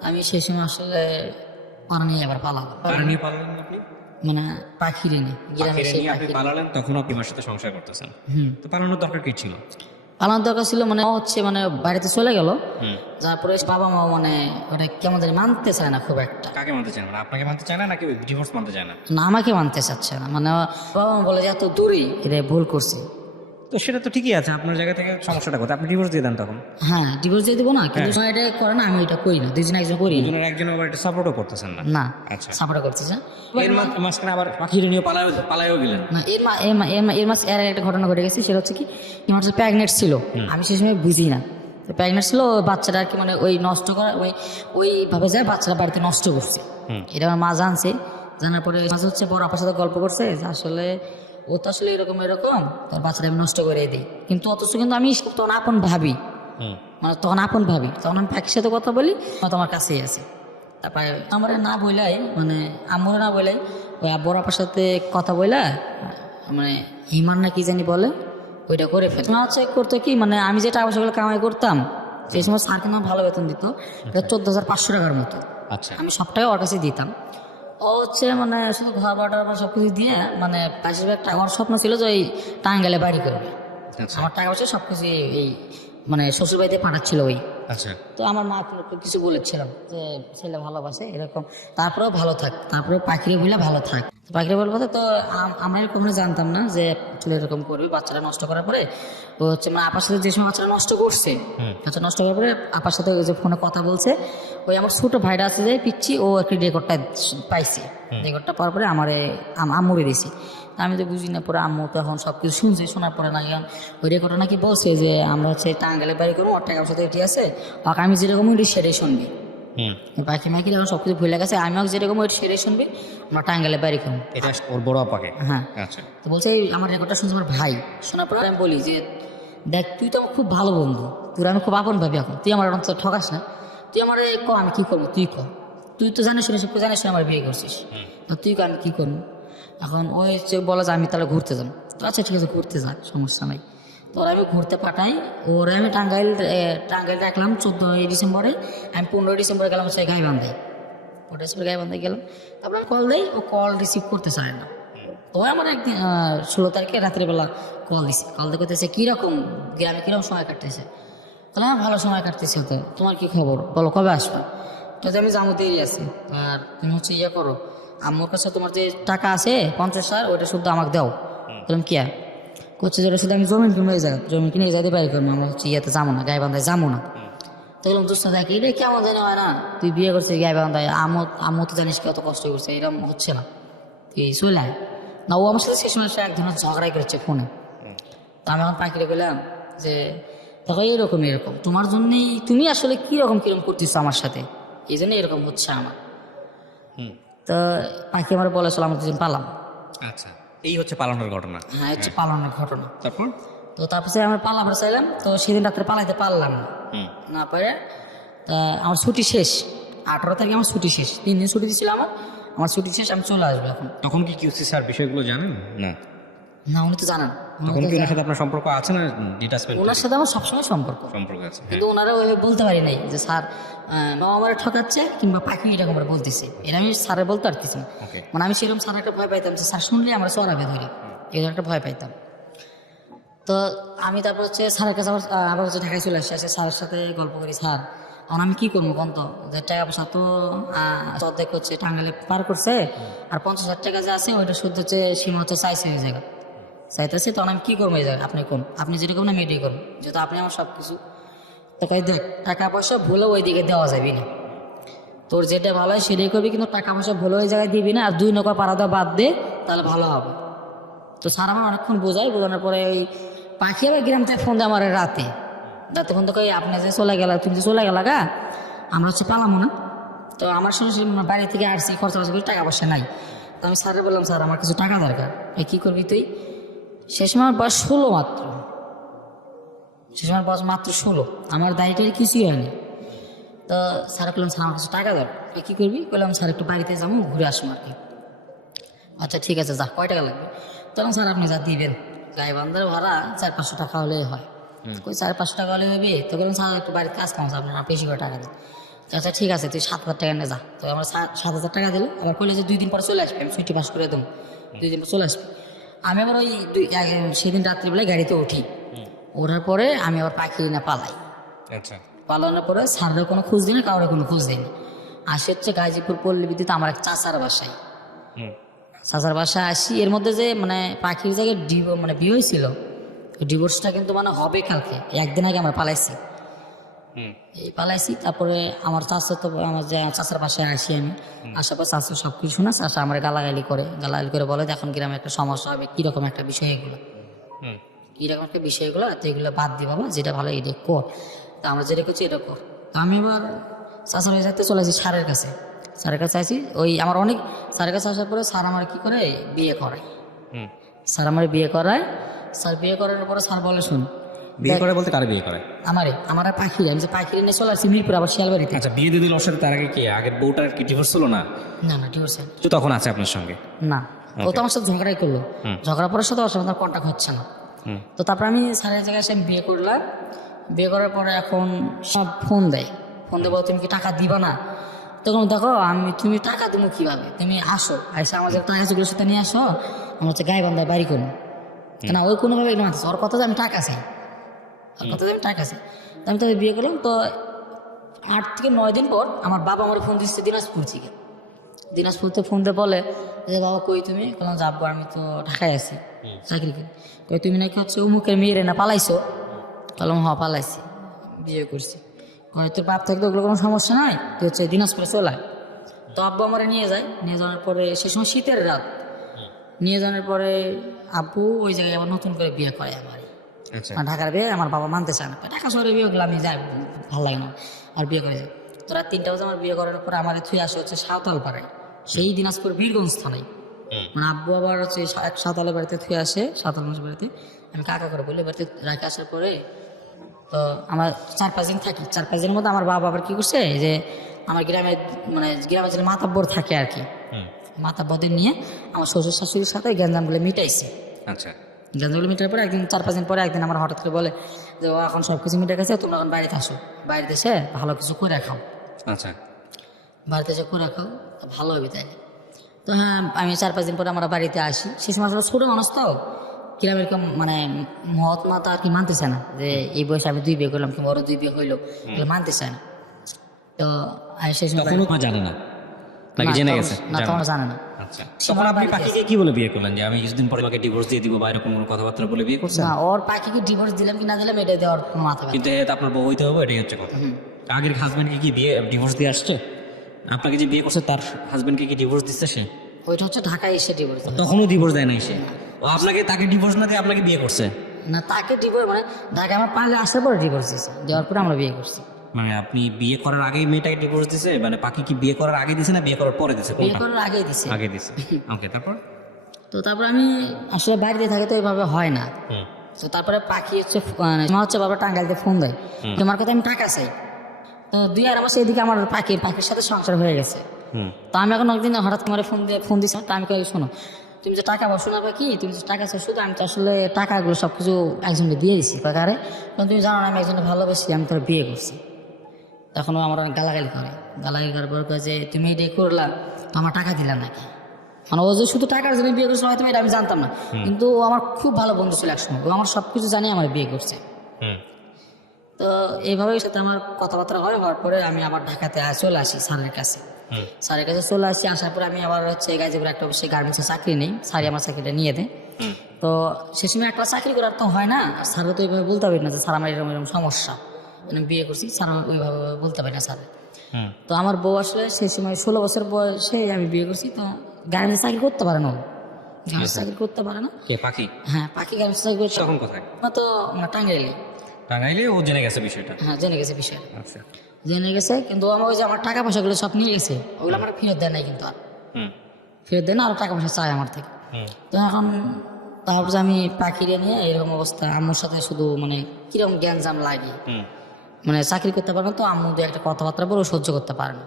আমি সেই সময় আসলে পাড়া নিয়ে এবার পালালাম, মানে পাখির নিয়ে গ্রামে সেই পাখি পালালেন, তখন আপনি আমার সাথে সংসার করতেছেন। তো পালানোর দরকার কি ছিল? পালানোর দরকার ছিল মানে হচ্ছে মানে বাড়িতে চলে গেল, তারপরে বাবা মা মানে ওটা কেমন জানি মানতে চায় না খুব একটা। কাকে মানতে চায় না? আপনাকে মানতে চায় না নাকি ডিভোর্স মানতে চায় না? না আমাকে মানতে চাচ্ছে না, মানে বাবা মা বলে যে এত দূরে এটা ভুল করছে। তো সেটা তো ঠিকই আছে, আপনার জায়গা থেকে সমস্যাটা কোথায়? আপনি ডিভোর্স দিয়ে দেন তখন। হ্যাঁ ডিভোর্স দিয়ে দেবো না, কিন্তু এটা করে না, আমি এটা করি না, 2 জন একজন করি না। দুজনের একজন আবার এটা সাপোর্টও করতেছেন না। না আচ্ছা। সাপোর্ট করতেছে এর মাঝখানে আবার পাখির নিয়ে পালায়ও গেলেন। না। এর মাস এর একটা ঘটনা ঘটে গেছে, সেটা হচ্ছে কি আমার হচ্ছে প্রেগনেন্ট ছিল, আমি সেই সময় বুঝি না প্রেগনেন্ট ছিল, বাচ্চাটা আর কি মানে ওই নষ্ট করা ওইভাবে যায় বাচ্চারা বাড়িতে নষ্ট করছে, এটা আমার মা জানছে। জানার পরে হচ্ছে বড় আপার সাথে গল্প করছে যে আসলে ও তো আসলে এরকম তোর বাচ্চাটা আমি নষ্ট করে দিই, কিন্তু অথচ কিন্তু আমি তখন আপন ভাবি, মানে তখন আমি পাখির সাথে কথা বলি তোমার কাছেই আছে। তারপরে আমার না বইলাই মানে আমার না বইলাই ওই বড় আপার সাথে কথা বইলা মানে হিমান না কি জানি বলে ওইটা করে ফেলে না হচ্ছে করতো কি মানে আমি যে টাকা পয়সাগুলো কামাই করতাম সেই সময় স্যার কিন্তু ভালো বেতন দিত, এটা 14,500 টাকার মতো। আচ্ছা। আমি সব টাকা ওর কাছে দিতাম। ও হচ্ছে মানে শুধু ঘর বাটার সব কিছু দিয়ে মানে 22,000 টাকা আমার স্বপ্ন ছিল যে ওই টাঙ্গাইলে বাড়ি করবে। আমার টাকা পয়সা সব কিছু এই মানে শ্বশুর বাড়িতে পাঠাচ্ছিল ওই। আচ্ছা। তো আমার মা কিছু বলেছিলাম যে ছেলে ভালোবাসে এরকম, তারপরেও ভালো থাক, তারপরে পাখিরে বলে ভালো থাক, পাখিরে বলবো। তো আমরা এরকম জানতাম না যে চলে এরকম করবে বাচ্চারা নষ্ট করার পরে। ও হচ্ছে মানে আপার সাথে যে সময় বাচ্চারা নষ্ট করছে, বাচ্চা নষ্ট করার পরে আপার সাথে ওই যে ফোনে কথা বলছে, ওই আমার ছোটো ভাইরা আছে যে পিচ্ছি, ও একটি রেকর্ডটা পাইছে, রেকর্ডটা পাওয়ার পরে আমারে আম্মুরে দিয়েছি। আমি তো বুঝি না, পরে আম্মু তো এখন সব কিছু শুনছি, শোনার পরে নাকি ওই রেকর্ডটা নাকি বলছে যে আমরা হচ্ছে টাঙ্গাইলে বাড়ি করবো, ওর টাকা পয়সা এটি আছে, আমি যেরকম সেটাই শুনবি। পাখি মাখি এখন সব কিছু ভুলে গেছে, আমিও যেরকম ওই সেটাই শুনবি, আমরা টাঙ্গাইলে বাড়ি খাবো। এটা ওর বড় আপাকে? হ্যাঁ। আচ্ছা। তো বলছে এই আমার রেকর্ডটা শুনছে আমার ভাই, শোনার পর আমি বলি যে দেখ তুই তো আমার খুব ভালো বন্ধু, তোর আমি খুব আপন ভাবি, এখন তুই আমার অন্তত ঠকাস না, তুই আমার ক আমি কী করবো, তুই ক, তুই তো জানিস শুনে সব জানিস আমার বিয়ে করছিস, তো তুই ক আমি কী করবো। এখন ওই যে বলে যে আমি তাহলে ঘুরতে যাবো, তো আচ্ছা ঠিক আছে ঘুরতে যা, সমস্যা নাই। তো ওরা আমি ঘুরতে পাঠাই, ওরা আমি টাঙ্গাইল রাখলাম 14 ডিসেম্বরে, আমি 15 ডিসেম্বরে গেলাম হচ্ছে গাইবান্ধায়, 15 ডিসেম্বরে গাইবান্ধায় গেলাম। তারপর আমি কল দিই, ও কল রিসিভ করতে চায় না। তো আমার একদিন 16 তারিখে রাত্রিবেলা কল দিছে, কল দিয়ে করতেছে কীরকম গ্রামে কীরকম সময় কাটতেছে, তাহলে হ্যাঁ ভালো সময় কাটতেছে, তো তোমার কী খবর বলো, কবে আসবে। তো আমি যাবো দেরি আছে, আর তুমি হচ্ছে ইয়ে করো, আম্মুর কাছে তোমার যে টাকা আছে 50,000 ওইটা শুধু আমাকে দাও। বললাম কি করছে, যেটা শুধু আমি জমিন কিনে যাই, জমিন কিনে যাইতে পারি করবো, আমরা হচ্ছে ইয়েতে যাবো না, গাইবান্ধায় যাবো না। তো বললাম দোস্ত দেখ এটা কেমন জানি হয় না, তুই বিয়ে করছিস গাইবান্ধায়, আম্মু তো জানিস কত কষ্ট করছে, এরকম হচ্ছে না, তুই চলে আয় না। ও আমার সাথে সে সময় এক ধরনের ঝগড়াই করেছে ফোনে। তো আমি এখন পাখিরে বললাম যে দেখো এরকম তোমার জন্যেই, তুমি আসলে কীরকম করতেছো আমার সাথে, এই জন্য এরকম হচ্ছে আমার। তো পাখি আমার বলেছিল আমার দুজন পালাম। আচ্ছা, এই হচ্ছে পালানোর ঘটনা? হ্যাঁ, হচ্ছে পালানোর ঘটনা। তারপর? তো তারপরে আমি পালাবার চাইলাম, তো সেদিন রাত্রে পালাইতে পারলাম না, না পারে তা আমার ছুটি শেষ, 18 তারিখে আমার ছুটি শেষ, 3 দিন ছুটি দিয়েছিল আমার ছুটি শেষ, আমি চলে আসবো এখন। তখন কি কিউসি স্যার বিষয়গুলো জানেন না? না, উনি তো জানেন। তখন কি ওনার সাথে আপনার সম্পর্ক আছে না ডিটাচমেন্ট? ওনার সাথে আমার সবসময় সম্পর্ক আছে, কিন্তু ওনারা ওইভাবে বলতে পারি নাই যে স্যার মামা আমার ঠকাচ্ছে কিংবা পাখি এরকম করে বলতেছে, এটা আমি স্যারে বলতে পারতেছি না। মানে আমি সেরকম স্যার একটা ভয় পাইতাম যে স্যার শুনলে আমরা চড়াবে ধরে, এরকম একটা ভয় পাইতাম। তো আমি তারপর হচ্ছে স্যারের কাছে আবার হচ্ছে ঢাকায় চলে আসছি, আসে স্যারের সাথে গল্প করি, স্যার এখন আমি কী করবো কন্ত, যে টাকা পয়সা তো অর্ধেক হচ্ছে টাঙ্গাইলে পার করছে, আর 50,000 টাকা যে আছে ওইটা শুদ্ধ হচ্ছে সীমা হচ্ছে চাইছে এই জায়গা চাইতেছে, তখন আমি কী করবো এই জায়গায়, আপনি কোন আপনি যেরকম না মেয়েটাই করুন, যেহেতু আপনি আমার সব কিছু। তো কই দেখ টাকা পয়সা ভুলে ওই দিকে দেওয়া যাবে না, তোর যেটা ভালো হয় সেটাই করবি, কিন্তু টাকা পয়সা ভুলে ওই জায়গায় দিবি না, আর 2 নৌকা পাড়া দেওয়া বাদ দে, তাহলে ভালো হবে। তো স্যার আমার অনেকক্ষণ বোঝানোর পরে ওই পাখি আবার গ্রাম থেকে ফোন দেয় আমার রাতে ফোন তো কই আপনি যে চলে গেলা, তুমি যে চলে গেলা গা, আমরা হচ্ছে পালামো না। তো আমার সরাসরি বাড়ি থেকে আসছি, খরচা করে টাকা পয়সা নাই। তো আমি স্যারে বললাম স্যার আমার কিছু টাকা দরকার, কী করবি তুই। সে সময় আমার বয়স 16 মাত্র, সে সময় বয়স মাত্র 16, আমার দায়িত্বের কিছুই হয়নি। তো স্যার বললাম স্যার আমার কিছু টাকা দরকার, কী করবি, বললাম স্যার একটু বাড়িতে যাবো ঘুরে আসবো আর কি। আচ্ছা ঠিক আছে যা, কয় টাকা লাগবে। তখন স্যার আপনি যা দিবেন, গাইবান্ধার ভাড়া 400-500 টাকা হলেই হয়। কই 400-500 টাকা হলে হবে, তো বললাম স্যার একটু বাড়িতে কাজ কাম আপনার বেশি করে টাকা দিন। আচ্ছা ঠিক আছে তুই 7,000 টাকা নিয়ে যা। তো আমার 7,000 টাকা দিল, আবার কইলে যে 2 দিন পরে চলে আসবে, আমি ছুটি পাস করে দেবো, 2 দিন পর চলে আসবে। আমি আবার ওই সেদিন রাত্রিবেলায় গাড়িতে উঠি, ওঠার পরে আমি আবার পাখি না পালাই। আচ্ছা, পালানোর পরে স্যারের কোনো খোঁজ দিই না, কারোর কোনো খোঁজ দিই না। আসি হচ্ছে গাজীপুর পল্লী বিদ্যুৎ আমার এক চাচার বাসায়, চাচার বাসায় আসি। এর মধ্যে যে মানে পাখির জায়গায় বিয়ে হয়েছিল, ডিভোর্সটা কিন্তু মানে হবে কালকে, একদিন আগে আমরা পালাইছি। এই পালাইছি, তারপরে আমার চাচা তো আমার যে চাচার বাসায় আসি আমি, আসার পর চাচা সব কিছু না, চাচা আমার গালাগালি করে বলে এখন গ্রামে একটা সমস্যা হবে, কীরকম একটা বিষয় এগুলো, কীরকম একটা বিষয় এগুলো, তো এগুলো বাদ দি বাবা, যেটা ভালো এটা কর। তো আমরা যেটা করছি এটা কর। তো আমি এবার চাচার বাড়ি যাতে চলে আসি স্যারের কাছে, স্যারের কাছে আসি, ওই আমার অনেক স্যারের কাছে আসার পরে স্যার আমার কী করে বিয়ে করায়, স্যার আমার বিয়ে করায়। স্যার বিয়ে করানোর পরে স্যার বলে শুন, বিয়ে করে বলতে কারে বিয়ে করে? আমার পাখিরে, আমি যে পাখিরে নিয়ে চলে আসছি মিরপুর, আবার শিয়ালবাড়িতে। আচ্ছা, বিয়ে দিয়ে দিল ওর সাথে, তার আগে কি আগের বউটার কি ডিভোর্স হলো না? না না ডিভোর্স তো তখন আছে আপনার সঙ্গে? না, ও তো আমার সাথে ঝগড়াই করলো, ঝগড়া পরের সাথে ওর সাথে আমার কন্ট্যাক্ট হচ্ছে না। তো তারপর আমি স্যারের জায়গায় এসে বিয়ে করলাম, বিয়ে করার পরে এখন সব ফোন দেয় বলো তুমি কি টাকা দিবা না। তখন দেখো তুমি টাকা দেবো কীভাবে, তুমি আসো এসে আমাদের টাকা যেগুলোর সাথে নিয়ে আসো, আমার হচ্ছে গাইবান্ধায় বাড়ি করবো না, ওই কোনোভাবে এগুলো মানতেছে, ওর কথা যে আমি টাকা চাই, ওর কথা যে আমি টাকা চাই। তো আমি তাদের বিয়ে করলাম। তো 8 থেকে 9 দিন পর আমার বাবা আমার ফোন দিচ্ছে দিনাজপুর থেকে, দিনাজপুরতে ফোন দিয়ে বলে যে বাবা কই তুমি, বললাম যাবো আমি তো ঢাকায় আছি চাকরি করি। কই তুমি নাকি হচ্ছে অমুকের মেয়েরে না পালাইছো, বললাম হ্যাঁ পালাইছি, বিয়ে করছি। কয় তোর বাপ থাকলে ওগুলো কোনো সমস্যা নাই, তুই হচ্ছে দিনাজপুরে চলে আয়। তো আব্বু আমার নিয়ে যায়, নিয়ে যাওয়ার পরে সে সময় শীতের রাত, নিয়ে যাওয়ার পরে আব্বু ওই জায়গায় আবার নতুন করে বিয়ে করে আমার, ঢাকার বিয়ে আমার বাবা মানতে চায় না, ঢাকা শহরে বিয়ে ওগুলো আমি যাই ভালো লাগে না, আর বিয়ে করে যাই। তো রাত 3টা বাজে আমার বিয়ে করার পরে আমার থুই আসে হচ্ছে সাঁওতাল পাড়ায়, সেই দিনাজপুর বীরগঞ্জ থানায়। মানে আব্বু আবার হচ্ছে এক সাঁওতালের বাড়িতে থুই আসে, সাঁওতাল মানুষের বাড়িতে। আমি কাকা করে বলি বাড়িতে রাখে আসার পরে তো আমার 4-5 দিন থাকি। 4-5 দিনের মধ্যে আমার বাবা আবার কি করছে, যে আমার গ্রামে মানে গ্রামে যে মাতাব্বর থাকে আর কি, মাতাব্বরদের নিয়ে আমার শ্বশুর শাশুড়ির সাথে গ্যাঞ্জামগুলো মিটাইছে। আচ্ছা গ্যাঞ্জামগুলো মিটার পরে একদিন 4-5 দিন পরে একদিন আমার হঠাৎ করে বলে যে ও এখন সব কিছু মিটে গেছে, তোমরা এখন বাড়িতে আসো, বাড়িতে এসে ভালো কিছু করে খাও, আচ্ছা বাড়িতে এসে করে খাও ভালো হবে তাই। তো হ্যাঁ আমি 4-5 দিন পরে আমরা বাড়িতে আসি। সে সময় আসলে ছোটো মানুষ তো কিরকম এরকম মানে মহাত্মা তো আর কি মানতেছে না যে এই বয়সে আমি 2 বিয়ে করলাম কিংবা ওরও 2 বিয়ে হইলো, এগুলো মানতেছে না। তো আমি সেই সময় তখনও মা জানে না নাকি জেনে গেছে? না তখন জানে না। আচ্ছা তখন আপনি পাখিকে কি বলে বিয়ে করলেন, যে আমি কিছুদিন পরে আমাকে ডিভোর্স দিয়ে দিব বা এরকম কোনো কথাবার্তা বলে বিয়ে করছেন? না ওর পাখিকে ডিভোর্স দিলাম কি না দিলাম এটা দেওয়ার কোনো মাথা ব্যথা। কিন্তু এতে আপনার বউ হইতে হবে, এটাই হচ্ছে কথা। আগের হাজবেন্ডকে কি বিয়ে ডিভোর্স দিয়ে আসছে? আপনাকে যে বিয়ে করছে তার হাজবেন্ডকে কি ডিভোর্স দিচ্ছে সে? ওইটা হচ্ছে ঢাকায় এসে ডিভোর্স। তখনও ডিভোর্স দেয় নাই সে? ও আপনাকে তাকে ডিভোর্স না দিয়ে আপনাকে বিয়ে করছে? না তাকে ডিভোর্স মানে ঢাকায় আমার পালে আসার পরে ডিভোর্স দিয়েছে, দেওয়ার পরে আমরা বিয়ে করছি। মানে আপনি বিয়ে করার আগেই মেয়েটাকে ডিভোর্স দিছে, মানে পাখি কি বিয়ে করার আগে দিছে না বিয়ে করার পরে দিছে? বিয়ে কোনটা? করার আগেই দিছে। আগে দিছে। ওকে তারপর? তো তারপর আমি আসলে বাড়িতে থাকে তো এইভাবে হয় না। তো তারপরে পাখি হচ্ছে আমার হচ্ছে বাবা টাঙ্গাইলতে ফোন দেয়, তোমার কথা আমি টাকা চাই। তো 2 মাস এদিকে আমার পাখির সাথে সংসার হয়ে গেছে। তো আমি এখন একদিন হঠাৎ করে ফোন দিয়েছি, তো আমি কই শোনো তুমি যে টাকা বসো না পাখি, তুমি যে টাকা চাও শুধু, আমি তো আসলে টাকাগুলো সব কিছু একজনকে দিয়ে দিচ্ছি। কারে তুমি জানো না আমি একজনকে ভালোবেসি, আমি তোর বিয়ে করছি। তখন ও আমার অনেক গালাগালি করে, গালাগালি করার পর কয় যে তুমি এটাই করলা তো আমার টাকা দিলাম নাকি। মানে ও যে শুধু টাকার জন্য বিয়ে করছে হয়তো এটা আমি জানতাম না, কিন্তু ও আমার খুব ভালো বন্ধু ছিল একসময়, ও আমার সব কিছু জানিয়ে আমার বিয়ে করছে। তো এইভাবেই সাথে আমার কথাবার্তা হওয়ার পরে আমি আবার ঢাকাতে চলে আসি স্যারের কাছে। স্যারের কাছে চলে আসি, আসার পরে আমি আবার হচ্ছে গাজীপুরে একটা অফিসে গার্মেন্টসে চাকরি নেই, স্যারই আমার চাকরিটা নিয়ে দেয়। তো সে সময় একটা চাকরি করার তো হয় না, স্যারও তো এইভাবে বলতে পারি না যে স্যার আমার এরকম এরকম সমস্যা, মানে বিয়ে করছি, স্যার ওইভাবে বলতে পারি না স্যার। তো আমার বউ আসলে সেই সময় 16 বছর বয়সে আমি বিয়ে করছি। তো গার্মেন্টসে চাকরি করতে পারে না, গার্মেন্টস চাকরি করতে পারে না। কে পাখি? হ্যাঁ পাখি গার্মেন্টস চাকরি করতে তখন কোথায়? তো টাঙ্গাইলে। টাঙ্গাইলে ও জেনে গেছে বিষয়টা? হ্যাঁ জেনে গেছে বিষয়, আচ্ছা জেনে গেছে। কিন্তু আমার ওই যে আমার টাকা পয়সাগুলো সব নিয়ে গেছে, ওগুলো আমার ফেরত দেয় নাই, কিন্তু আর ফেরত দেয় না, আরো টাকা পয়সা চায় আমার থেকে। তো এখন তারপর আমি পাখিরে নিয়ে এরকম অবস্থা, আম্মুর সাথে শুধু মানে কিরকম গ্যাঞ্জাম লাগে, মানে চাকরি করতে পারে না। তো আম্মু দিয়ে একটা কথাবার্তা বলে সহ্য করতে পারে না।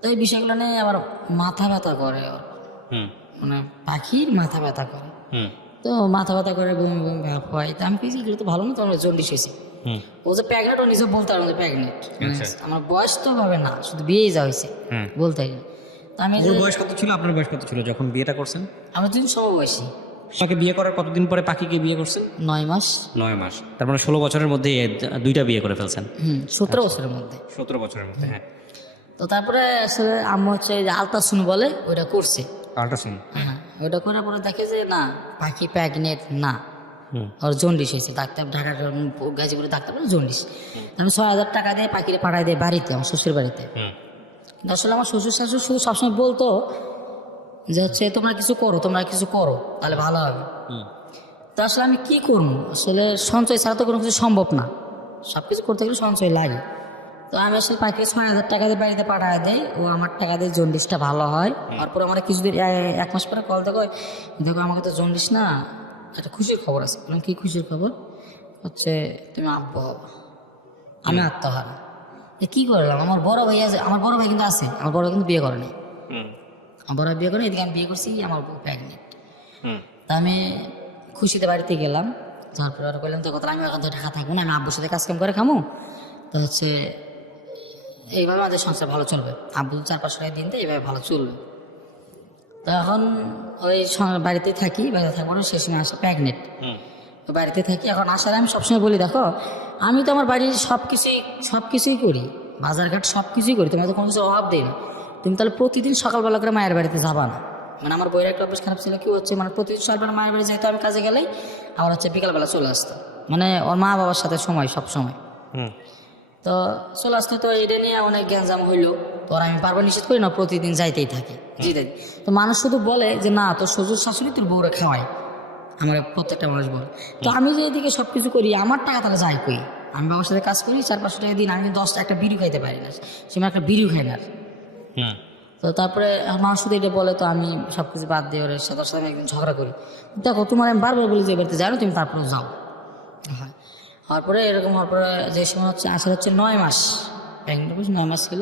তো এই বিষয়গুলো নিয়ে আমার মাথা ব্যথা করে, মানে পাখির মাথা ব্যথা করে। তো মাথা ব্যথা করে বমি বমি ভাব হয়। তো আমি কিছু এগুলো তো ভালো না, তো আমার জন্ডিস হয়েছে। ও যে প্রেগনেন্ট, ও নিজে বলতে পারবো যে প্রেগনেন্ট, আমার বয়স তো ভাবে না, শুধু বিয়েই যা হয়েছে বলতে। তো আমি ওর বয়স কত ছিল, আপনার বয়স কত ছিল যখন বিয়েটা করছেন? আমরা 2 সমবয়সী। পাখি বিয়ে করার কতদিন পরে পাখিকে বিয়ে করছেন? 9 মাস। 9 মাস। তার মানে 16 বছরের মধ্যে 2টা বিয়ে করে ফেলছেন? 17 বছরের মধ্যে। 17 বছরের মধ্যে, হ্যাঁ। তো তারপরে আসলে আম্মু হচ্ছে যে আলট্রাসাউন্ড বলে ওইটা করছে। আল্ট্রাসাউন্ড? হ্যাঁ ওইটা করার পরে দেখে যে না পাখি প্রেগনেন্ট না, ওর জন্ডিস হয়েছে। ডাক্তার ঢাকার গাজীপুরে ডাক্তার বলে জন্ডিস। আমি 6000 টাকা দিয়ে পাখিরে পাঠাই দেয় বাড়িতে, আমার শ্বশুর বাড়িতে। কিন্তু আসলে আমার শ্বশুর শাশুড়ি শুধু সবসময় বলতো যে হচ্ছে তোমরা কিছু করো, তোমরা কিছু করো তাহলে ভালো হবে। তো আসলে আমি কি করবো, আসলে সঞ্চয় ছাড়া তো কোনো কিছু সম্ভব না, সব কিছু করতে গেলে সঞ্চয় লাগে। তো আমি আসলে পাখিকে 6000 টাকা দিয়ে বাড়িতে পাঠায় দেয়, ও আমার টাকা দিয়ে জন্ডিসটা ভালো হয়। তারপর আমার কিছুদিন 1 মাস পরে কল দেখো, দেখো আমাকে তো জন্ডিস না, একটা খুশির খবর আছে। বললাম কি খুশির খবর? হচ্ছে তুমি আব্বা হবা। আমি আত্মহারা, কি করলাম? আমার বড় ভাই আছে, আমার বড় ভাই কিন্তু আছে, আমার বড় ভাই কিন্তু বিয়ে করে নাই। আমার বড় ভাই বিয়ে করে, এদিকে আমি বিয়ে করছি, আমার বউ প্রেগনেন্ট। তা আমি খুশিতে বাড়িতে গেলাম, তারপরে আর বললাম তো কথা আমি এখন তো ঢাকা থাকবো না, আমি আব্বুর সাথে কাজকাম করে খামো। তো হচ্ছে এইভাবে আমাদের সংসার ভালো চলবে, আব্বু 4-5 টাকা দিন তো এইভাবে ভালো চলবে। তো এখন ওই বাড়িতে থাকি, বাড়িতে থাকবো না, সে সময় আসে প্রেগনেন্ট, বাড়িতে থাকি। এখন আসার আমি সবসময় বলি দেখো আমি তো আমার বাড়ির সব কিছুই করি, বাজারঘাট সব কিছুই করি, তোমার তো কোনো কিছু অভাব দিই না। তুমি তাহলে প্রতিদিন সকালবেলা করে মায়ের বাড়িতে যাবা না। মানে আমার বইয়ের একটা অভ্যাস খারাপ ছিল, কি হচ্ছে মানে প্রতিদিন সকালবেলা মায়ের বাড়ি যাইতো আমি কাজে গেলেই, আবার হচ্ছে বিকালবেলা চলে আসতো, মানে ওর মা বাবার সাথে সময় সব সময়। তো চলে আসতো, তো এটা নিয়ে অনেক গ্যাঞ্জাম হইলো। তো আমি পারবো নিষেধ করি না, প্রতিদিন যাইতেই থাকে। তো মানুষ শুধু বলে যে না তোর শ্বশুর শাশুড়ি তোর বউরে খাওয়ায়, আমার প্রত্যেকটা মানুষ বলে। তো আমি যে এদিকে সব কিছু করি, আমার টাকা তাহলে যাই কই? আমি বাবার সাথে কাজ করি 400-500 টাকা দিন, আমি 10 একটা বিড়ি খাইতে পারি না, সে একটা বিড়িও খাই না। হুম। তো তারপরে আমার শুধু এটা বলে, তো আমি সব কিছু বাদ দিয়ে ওর সাথে আমি একদিন ঝগড়া করি, দেখো তোমার আমি বারবার বলি যে এবারে জানো তুমি, তারপরে যাও। হ্যাঁ, হওয়ার পরে এরকম হওয়ার পরে যে সময় হচ্ছে আসলে হচ্ছে 9 মাস, 9 মাস ছিল।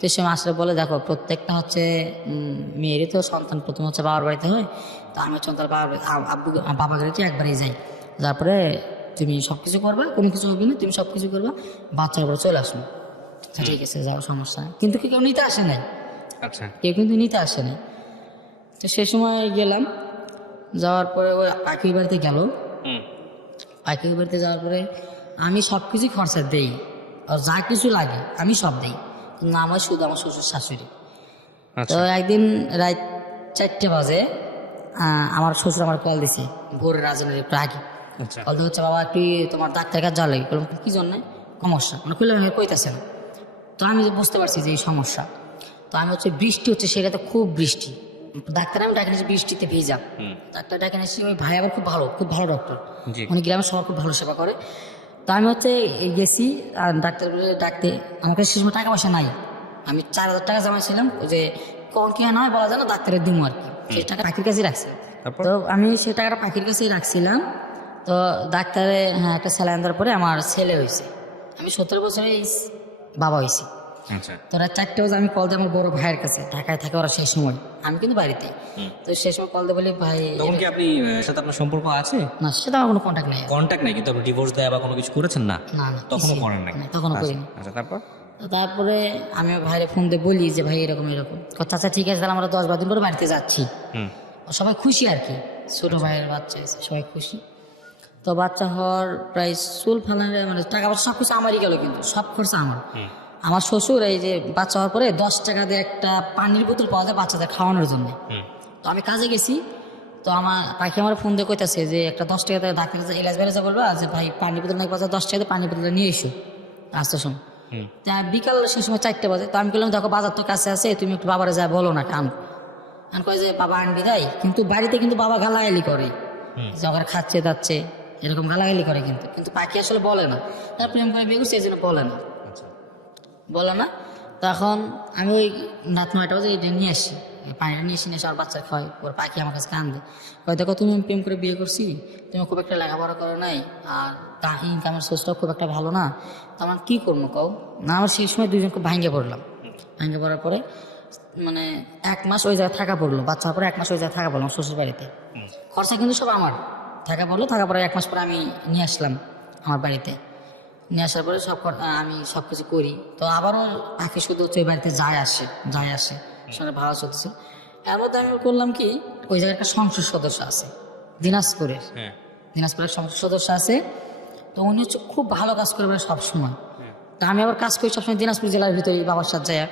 তো সে আসলে বলে দেখো প্রত্যেকটা হচ্ছে মেয়েরই তো সন্তান প্রথম হচ্ছে বাবার বাড়িতে হয়, তো আমি হচ্ছে তার বাবার বাড়িতে একবারই যাই, তারপরে তুমি সব কিছু করবা, কোনো কিছু হবে না, তুমি সব কিছু করবা, বাচ্চার পরে চলে আসুন। ঠিক আছে যাও, সমস্যা নেই। কিন্তু কেউ নিতে আসে নাই, আচ্ছা। কেউ কিন্তু নিতে আসে নাই। তো সে সময় গেলাম, যাওয়ার পরে ওই পাখির বাড়িতে গেল। হুম। পাখির বাড়িতে যাওয়ার পরে আমি সব কিছু খরচা দেই, আর যা কিছু লাগে আমি সব দিই, কিন্তু আমার শুধু আমার শ্বশুর শাশুড়ি। আচ্ছা। তো একদিন রাত 4টে বাজে আমার শ্বশুর আমার কল দিছে, ভোরের রাজনের একটু আগে আচ্ছা। কল দিয়ে হচ্ছে বাবা একটু তোমার ডাক্তার কাছে যাওয়া লাগে। বললাম কী জন্য? সমস্যা মানে খুলে কইতাছে না। তো আমি বুঝতে পারছি যে এই সমস্যা। তো আমি হচ্ছে বৃষ্টি হচ্ছে, সেটাতে খুব বৃষ্টি, ডাক্তার আমি ডাকে নিয়েছি বৃষ্টিতে ভিজা, ডাক্তার ডাকে নিয়েছি। ওই ভাই আবার খুব ভালো ডক্টর, জি। উনি গ্রামের সবার খুব ভালো সেবা করে। তো আমি হচ্ছে গেছি আর ডাক্তার ডাকতে, আমার কাছে সে সময় টাকা পয়সা নাই, আমি 4000 টাকা জমাইছিলাম, ওই যে কম কি নয় বলা যায় না, ডাক্তারের দিন আর কি, সেই টাকা পাখির কাছেই রাখছি। তারপর? তো আমি সেই টাকাটা পাখির কাছেই রাখছিলাম। তো ডাক্তারে একটা স্যালাইন দেওয়ার পরে আমার ছেলে হয়েছে, আমি 17 বছরে বাবা হয়েছি। আচ্ছা। তো রাত 4টে বাজে আমি কল দিই আমার বড় ভাইয়ের কাছে, ঢাকায় থাকে ওরা সেই সময়, আমি কিন্তু বাড়িতে। তো সেই সময় কল দিয়ে বলি ভাই, তখন কি আপনি সাথে আপনার সম্পর্ক আছে? না সেটা আমার কোনো কন্ট্যাক্ট নেই। কন্ট্যাক্ট নাই, কিন্তু আপনি ডিভোর্স দেয়া বা কোনো কিছু করেছেন না? না না তখনও কিছুই করেন নাই? না, তখনও করিনি। আচ্ছা, তারপর? তো তারপরে আমি ভাইয়ের ফোন দিয়ে বলি যে ভাই এরকম এরকম, আচ্ছা ঠিক আছে তাহলে আমরা 10-12 দিন পরে বাড়িতে যাচ্ছি। হুম। সবাই খুশি আর কি, ছোট ভাইয়ের বাচ্চা হয়েছে, সবাই খুশি। তো বাচ্চা হওয়ার প্রায় চুল ফালানো মানে টাকা পয়সা সব কিছু আমারই গেল, কিন্তু সব খরচা আমার। আমার শ্বশুর এই যে বাচ্চা হওয়ার পরে 10 টাকা দিয়ে একটা পানির বোতল পাওয়া যায় বাচ্চাদের খাওয়ানোর জন্য। তো আমি কাজে গেছি, তো আমার পাখি আমার ফোন দিয়ে কইতাছে যে একটা 10 টাকা দিয়ে ডাক্তার কাছে এলাজ বেড়ে যা বলবো যে ভাই পানির বোতল নাকি বাজার 10 টাকা দিয়ে পানির বোতলটা নিয়ে এসো আসতে শোন। তা বিকাল সে সময় 4টে বাজে, তো আমি বললাম দেখো বাজার তো কাছে আছে, তুমি একটু বাবারে যা বলো না কান কয় যে বাবা আনবি তাই, কিন্তু বাড়িতে কিন্তু বাবা গালাগালি করে, যখন খাচ্ছে যাচ্ছে এরকম গালাগালি করে, কিন্তু পাখি আসলে বলে না, তার প্রেম করে বিয়ে করছে এই জন্য বলে না, বলে না। তখন আমি ওই রাত 9টা বাজে এটা নিয়ে আসি, পানিটা নিয়ে এসে আর বাচ্চা খাওয়াই, ওর পাখি আমার কাছে কান্দে, কয় দেখো তুমি প্রেম করে বিয়ে করছি, তুমি খুব একটা লেখাপড়া করো নাই, আর ইনকামের সোর্সটাও খুব একটা ভালো না, তো আমার কী করবো কও না। আমার সেই সময় দুজন খুব ভাঙ্গে পড়লাম, ভাঙ্গে পড়ার পরে মানে 1 মাস ওই জায়গায় থাকা পড়লো, বাচ্চা হওয়ার পরে 1 মাস ওই জায়গায় থাকা পড়লাম শ্বশুর বাড়িতে, খরচা কিন্তু সব আমার, থাকা পড়লো, থাকা পরে 1 মাস পরে আমি নিয়ে আসলাম আমার বাড়িতে, নিয়ে আসার পরে আমি সব কিছু করি। তো আবারও পাখি শুধু হচ্ছে ওই বাড়িতে যায় আসে সঙ্গে ভালো চলতেছে। এর মধ্যে আমি করলাম কি, ওই জায়গায় একটা সংসদ সদস্য আছে দিনাজপুরের, দিনাজপুরের সংসদ সদস্য আছে, তো উনি হচ্ছে খুব ভালো কাজ করে বেড়ায় সবসময়। তো আমি আবার কাজ করি সবসময় দিনাজপুর জেলার ভিতরে বাবার সাথে যায়,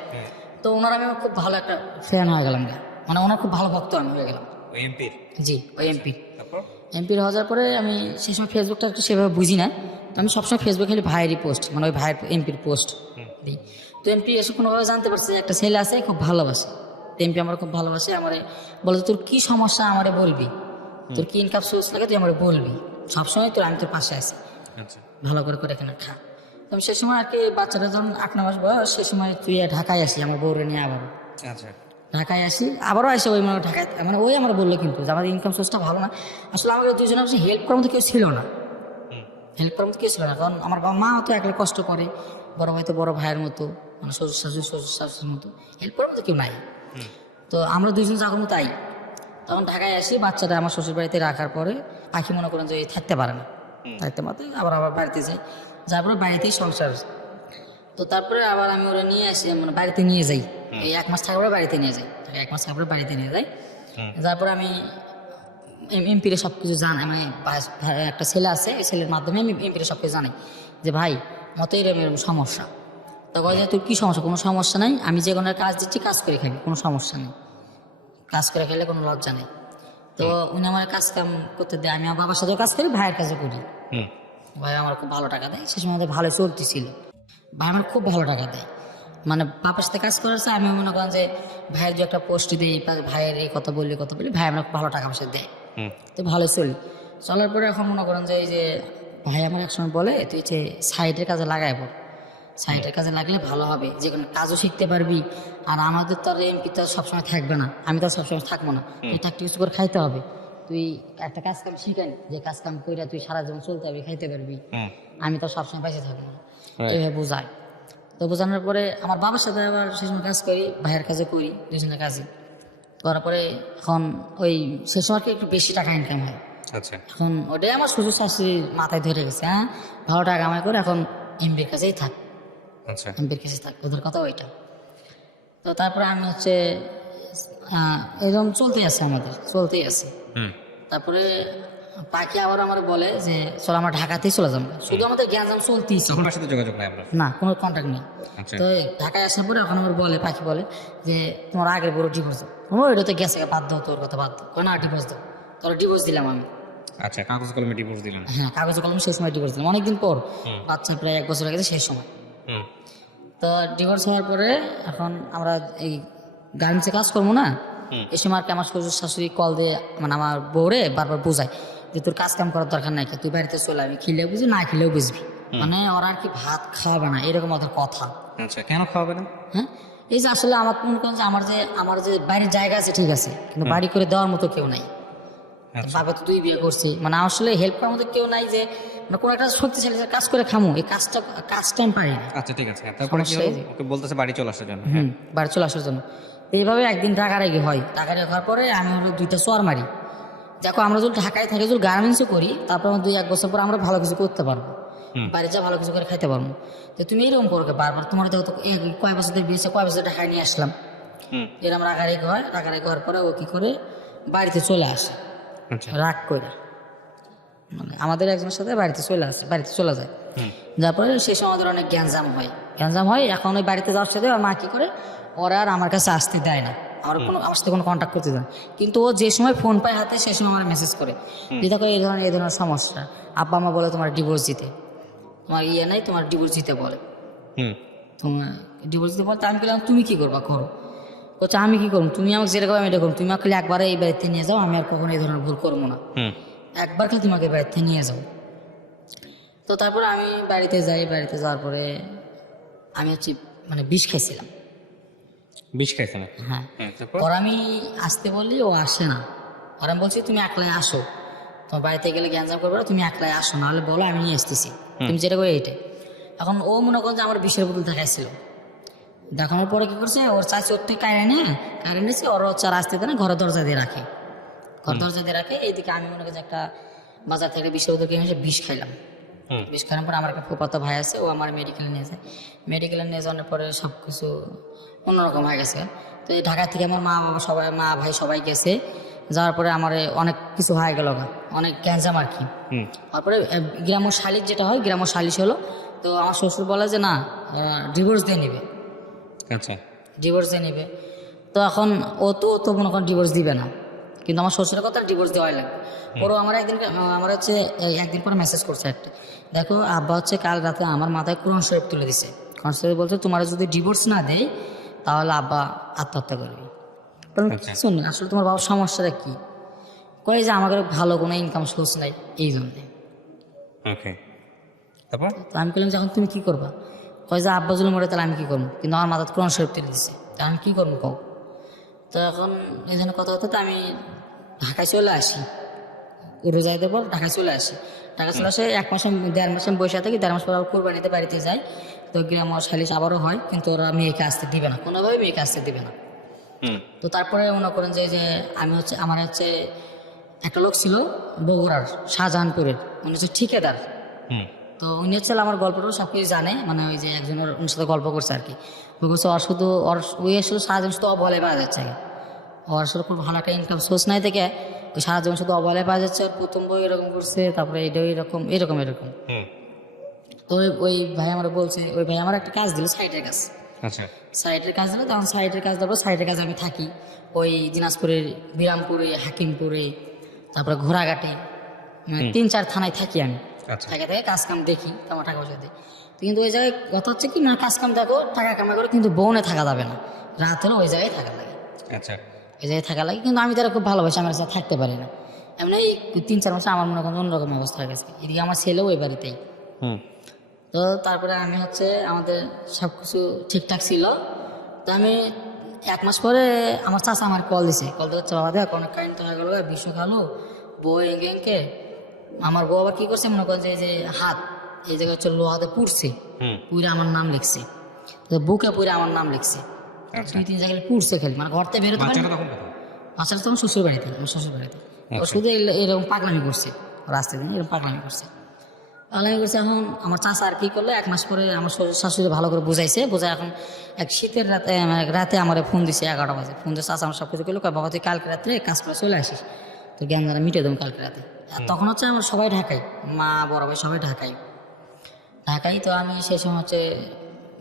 তো ওনার আমি খুব ভালো একটা ফ্যান হয়ে গেলাম, মানে ওনার খুব ভালো ভক্ত আমি হয়ে গেলাম। জি, ওই এমপির হওয়ার পরে আমি সেই সময় ফেসবুকটা একটু সেভাবে বুঝি না, তো আমি সবসময় ফেসবুকে খালি ভাইয়েরই পোস্ট, মানে ওই ভাইয়ের এমপির পোস্ট দিই। তো এমপি এসে কোনোভাবে জানতে পারছে যে একটা ছেলে আছে খুব ভালোবাসে, তো এমপি আমার খুব ভালোবাসে, আমারে বলে তোর কী সমস্যা আমারে বলবি, তোর কি ইনকাম সোর্স লাগে তুই আমারে বলবি, সবসময় তোর আমি তোর পাশে আছি, ভালো করে এখানে খা। তো আমি সেই সময় আর কি বাচ্চাটা যখন 8-9 মাস বয়স, সেই সময় তুই ঢাকায় আসি আমার বউরে নিয়ে, আবার ঢাকায় আসি, আবারও আসে ওই মানে ঢাকায়, মানে ওই আমার বললো কিন্তু যে আমার ইনকাম সোর্সটা ভালো না, আসলে আমাকে দুজনে হেল্প করার মতো কেউ ছিল না, হেল্প করার মতো কেউ ছিল না, কারণ আমার বাবা মা তো একলা কষ্ট করে, বড় ভাই তো বড় ভাইয়ের মতো, মানে শ্বশুর শাশুড়ির মতো হেল্প করার মতো কেউ নাই। তো আমরা দুজন যখন তাই তখন ঢাকায় আসি, বাচ্চাটা আমার শ্বশুর বাড়িতে রাখার পরে পাখি মনে করেন যে থাকতে পারে না, থাকতে পারতে আবার বাড়িতে যাই, যার পরে বাড়িতেই সংসার। তো তারপরে আবার আমি ওরা নিয়ে আসি, মানে বাড়িতে নিয়ে যাই, এই 1 মাস থাকার পরে বাড়িতে নিয়ে যাই, 1 মাস থাকার পরে বাড়িতে নিয়ে যাই। তারপরে আমি এমপিরে সব কিছু জানাই, আমি একটা ছেলে আছে, এই ছেলের মাধ্যমে আমি এমপিরে সব কিছু জানাই যে ভাই মতো এরকম সমস্যা। তো বলে যে তোর কী সমস্যা, কোনো সমস্যা নেই, আমি যে কোনো কাজ দিচ্ছি কাজ করে খাবি, কোনো সমস্যা নেই, কাজ করে খেলে কোনো লজ্জা নেই। তো উনি আমার কাজ কাম করতে দেয়, আমি আমার বাবার সাথেও কাজ করি, ভাইয়ের কাজও করি, ভাই আমার খুব ভালো টাকা দেয়, সে সময় আমাদের ভালো চলতেছিল, ভাই আমার খুব ভালো টাকা দেয়, মানে বাবার সাথে কাজ করার চাই, আমি মনে করেন যে ভাইয়ের যে একটা পোস্ট দিই, ভাইয়ের এই কথা বলি ভাই আমার খুব ভালো টাকা পয়সা দেয়, তো ভালো চলি। চলার পরে এখন মনে করেন যে এই যে ভাই আমার একসময় বলে তুই যে সাইডের কাজে লাগাই পড়, সাইডের কাজে লাগলে ভালো হবে, যে কোনো কাজও শিখতে পারবি। আর আমাদের তো আর এমপি তো আর সবসময় থাকবে না, আমি তো আর সবসময় থাকবো না, তুই একটা কিছু করে খাইতে হবে। তুই একটা কাজ কাম শিখাই, যে কাজ কাম করে তুই সারা জীবন চলতে হবে, খাইতে পারবি। আমি তো সবসময় বেঁচে থাকবো না, এইভাবে বোঝাই। তো বোঝানোর পরে আমার বাবার সাথে আবার সে সময় কাজ করি, ভাইয়ের কাজে করি, দুজনের কাজে করার পরে এখন ওই সে সময় কি একটু বেশি টাকা ইনকাম হয়। আচ্ছা এখন ওটাই আমার শ্বশুর শাশুড়ির মাথায় ধরে গেছে, হ্যাঁ ভালো টাকা কামাই করে এখন এমপির কাছেই থাক, আচ্ছা এমপির কাছে থাক, ওদের কথা ওইটা। তো তারপরে আমি হচ্ছে এরকম চলতেই আছে, আমাদের চলতেই আছে। তারপরে পাখি আবার আমার বলে যে চল আমরা ঢাকাতেই চলে যাবো, শুধু আমাদের জ্ঞানজাম চলতেই তখন তার সাথে যোগাযোগ নাই আপনার? না, কোনো কন্ট্যাক্ট নেই। আচ্ছা। তো ঢাকায় আসার পরে এখন আমার বলে, পাখি বলে যে তোমার আগের বড় ডিভোর্স দাও। আমার এটা তো গেছে, বাদ দাও, তোর কথা বাদ দাও, না ডিভোর্স দাও। তোর ডিভোর্স দিলাম আমি। আচ্ছা, কাগজ কলমে ডিভোর্স দিলেন? হ্যাঁ, কাগজে কলমে সেই সময় ডিভোর্স দিলাম, অনেকদিন পর, বাচ্চা প্রায় 1 বছর হয়ে গেছে সেই সময়। তো ডিভোর্স হওয়ার পরে এখন আমরা এই গার্মেন্টসে কাজ করবো না, এই সময় আর কি আমার শ্বশুর শাশুড়ি কল দিয়ে মানে আমার বউরে বারবার বোঝায় যে তোর কাজ কাম করার দরকার নাই, তুই বাড়িতে চলে আবি, খেলেও বুঝবি না খেলেও বুঝবি। মানে ওরা আর কি ভাত খাওয়াবে না, এরকম ওদের কথা। আচ্ছা, কেন খাওয়াবে না? হ্যাঁ, এই যে আসলে আমার মনে করেন যে আমার যে বাইরের জায়গা আছে ঠিক আছে, কিন্তু বাড়ি করে দেওয়ার মতো কেউ নাই। বাবা তো 2 বিয়ে করছি, মানে আসলে হেল্প করার মতো কেউ নাই, যে মানে কোনো একটা শক্তিশালী যে কাজ করে খামু, এই কাজটা আমি পারি না। আচ্ছা ঠিক আছে, তারপরে কি হলো? ওকে বলতেছে বাড়ি চলে আসার জন্য। বাড়ি চলে আসার জন্য। এইভাবে একদিন রাগারাগি হয়, রাগারাগি হওয়ার পরে আমি হলো 2টা চর মারি। দেখো আমরা যদি ঢাকায় থাকি, যদি গার্মেন্টসও করি, তারপর 2-1 বছর পর আমরা ভালো কিছু করতে পারবো, বাড়ি যা ভালো কিছু করে খাইতে পারবো। তো তুমি এরকম করো বারবার, তোমার দেখো তো কয় বছর ধরে বিয়েছে, কয় বছর ঢাকায় নিয়ে আসলাম, এরকম রাগারাগি হয়। রাগারাগি হওয়ার পরে ও কি করে বাড়িতে চলে আসে, রাগ করে, মানে আমাদের একজনের সাথে বাড়িতে চলে আসে, বাড়িতে চলে যায়। তারপরে সেই সময় আমাদের অনেক গ্যাঞ্জাম হয়। এখন ওই বাড়িতে যাওয়ার সাথে আমার মা কি করে, ওরা আর আমার কাছে আসতে দেয় না, আমার সাথে কোনো কন্ট্যাক্ট করতে দেয় না। কিন্তু ও যে সময় ফোন পায় হাতে, সেই সময় আমার মেসেজ করে যে দেখো এই ধরনের সমস্যা, আব্বা মা বলে তোমার ডিভোর্স দিতে, তোমার নাই, তোমার ডিভোর্স দিতে বলে, তোমার ডিভোর্স দিতে বলে। আমি বললাম তুমি কি করবা করো। বলছে আমি কি করবো, তুমি আমাকে যেটা করবো আমি এটা করবো, তুমি আমাকে একবারে এই বাড়িতে নিয়ে যাও, আমি আর কখনো এই ধরনের ভুল করবো না, একবার খালি তোমাকে বাড়িতে নিয়ে যাও। তো তারপরে আমি বাড়িতে যাই, বাড়িতে যাওয়ার পরে আমি হচ্ছে মানে বিষ খাইছিলাম। বিষ খাইছে না? হ্যাঁ, ওর আমি আসতে বললি ও আসে না, আর আমি বলছি তুমি একলাই আসো, তোমার বাড়িতে গেলে গ্যাঞ্জাম করবে না, তুমি একলাই আসো, নাহলে বলো আমি নিয়ে আসতেছি, তুমি যেটা করে এইটাই। এখন ও মনে করো যে আমার বিষের বোতল দেখাইছিল, দেখানোর পরে কি করছে, ওর চাচি ওর থেকে কায়রা নিয়েছে, ওর হচ্ছে আসতে দেয় না, ঘরের দরজা দিয়ে রাখে, এইদিকে আমি মনে করি যে একটা বাজার থেকে বিষের বোতল কিনে এসে বিষ খাইলাম। বিষ খাওয়ার পর আমার একটা ফুফাতো ভাই আছে, ও আমার মেডিকেলে নিয়ে যায়, মেডিকেলে নিয়ে যাওয়ার পরে সব কিছু অন্যরকম হয়ে গেছে। তো এই ঢাকা থেকে আমার মা বাবা সবাই, মা ভাই সবাই গেছে, যাওয়ার পরে আমার অনেক কিছু হয়ে গেল, অনেক গ্যাঞ্জাম আর কি। তারপরে গ্রাম্য শালিশ যেটা হয়, গ্রাম্য শালিশ হলো, তো আমার শ্বশুর বলে যে না ডিভোর্স দিয়ে নিবে। আচ্ছা, ডিভোর্স দিয়ে নিবে। তো এখন ও তো মনে করেন ডিভোর্স দিবে না, কিন্তু আমার শ্বশুরের কথা ডিভোর্স দেওয়াই লাগবে। ওরও আমার একদিন পরে মেসেজ করছে একটা, দেখো আব্বা হচ্ছে কাল রাতে আমার মাথায় কোরআন শরীফ তুলে দিছে, কোরআন শরীফ বলছে তোমার যদি ডিভোর্স না দেয় তাহলে আব্বা আত্মহত্যা করবে। কিছু না, আসলে তোমার বাবার সমস্যাটা কি, কয়ে যে আমাদের ভালো কোনো ইনকাম সোর্স নাই, এই জন্যে। তারপর তো আমি বললাম যে এখন তুমি কী করবা, কয়ে যে আব্বা যদি মরে তাহলে আমি কী করবো, কিন্তু আমার মাথায় কোরআন শরীফ তুলে দিছে, তা আমি কী করবো কও। তো এখন এই জন্য কথা হতো, তো আমি ঢাকায় চলে আসি, রোজাইদের পর ঢাকায় চলে আসি। ঢাকায় চলে আসে 1 মাস 1.5 মাস আমি বসে থাকি, 1.5 মাস পর আবার কোরবানিতে বাড়িতে যাই। তো গ্রাম সালিশ আবারও হয়, কিন্তু ওরা মেয়েকে আসতে দিবে না, কোনোভাবে মেয়েকে আসতে দিবে না। তো তারপরে মনে করেন যে আমার হচ্ছে একটা লোক ছিল বগুড়ার শাহজাহানপুরের, উনি হচ্ছে ঠিকাদার। তো উনি হচ্ছে আমার গল্পটাও সব কিছু জানে, মানে ওই যে একজন ওর সাথে গল্প করছে আর কি, বলছে ওই শুধু সারাদিন শুধু অবহেলায় পাওয়া যাচ্ছে, ওর আসলে খুব ভালো একটা ইনকাম সোর্স নাই থেকে ওই সারাদিন শুধু অবহেলায় পাওয়া যাচ্ছে। প্রথম বই এরকম করছে, তারপরে এটাও এরকম। তো ওই ভাই আমার বলছে, ওই ভাই আমার একটা কাজ দিল, সাইটের কাজ। সাইটের কাজ দিল, তখন সাইটের কাজ দেবো, সাইটের কাজ আমি থাকি ওই দিনাজপুরের বিরামপুরে, হাকিমপুরে, তারপরে ঘোড়াঘাটে, 3-4 থানায় থাকি আমি। থেকে কাজ কাম দেখি, তোমার টাকা পয়সা দিই। কিন্তু ওই জায়গায় কথা হচ্ছে কি, না কাজ কাম দেখো, টাকা কামাই করে, কিন্তু বউনে থাকা যাবে না, রাত হলে ওই জায়গায় থাকা লাগে। ওই জায়গায় থাকা লাগে, কিন্তু আমি তারা খুব ভালোবাসি, আমার সাথে থাকতে পারি না। এমনি এই 3-4 মাসে আমার মনে করেন অন্যরকম অবস্থা হয়ে গেছে। এদিকে আমার ছেলেও ওই বাড়িতেই। হুম। তো তারপরে আমি হচ্ছে আমাদের সব কিছু ঠিকঠাক ছিল। তো আমি 1 মাস পরে আমার চাচা আমার কল দিছে, কল দিয়ে হচ্ছে বাবা দেখ অনেক কারেন্ট হয়ে গেল, বিশ্ব খালো বউ এঁকে আমার বউ আবার কী করছে মনে করেন যে এই যে হাত এই জায়গায় হচ্ছে লোহাতে পুড়ছে, পুরে আমার নাম লিখছে, তো বুকে পুরে আমার নাম লিখছে। 2-3 জায়গায় পুড়ছে খালি, মানে ঘর থেকে বেরোতে পারি। বাচ্চাটা তখন কোথায়? বাচ্চাটা তখন শ্বশুর বাড়িতে, আমার শ্বশুর বাড়িতে। ও শুধু এরকম পাগলামি করছে, রাস্তায় দিন এরকম পাগলামি করছে। এখন আমার চাচা আর কি করলো, 1 মাস পরে আমার শাশুড়ি ভালো করে বুঝাইছে, বোঝায় এখন এক শীতের রাতে মানে রাতে আমার ফোন দিছে 11টা বাজে, ফোন দিয়ে চাচা আমার সব কিছু করলো, বাবা তুই কালকে রাত্রে কাজ করে চলে আসিস, তো জ্ঞান জানা মিটে দেবো কালকে রাতে। আর তখন হচ্ছে আমার সবাই ঢাকায়, মা বড় ভাই সবাই ঢাকায়। তো আমি সেই সময় হচ্ছে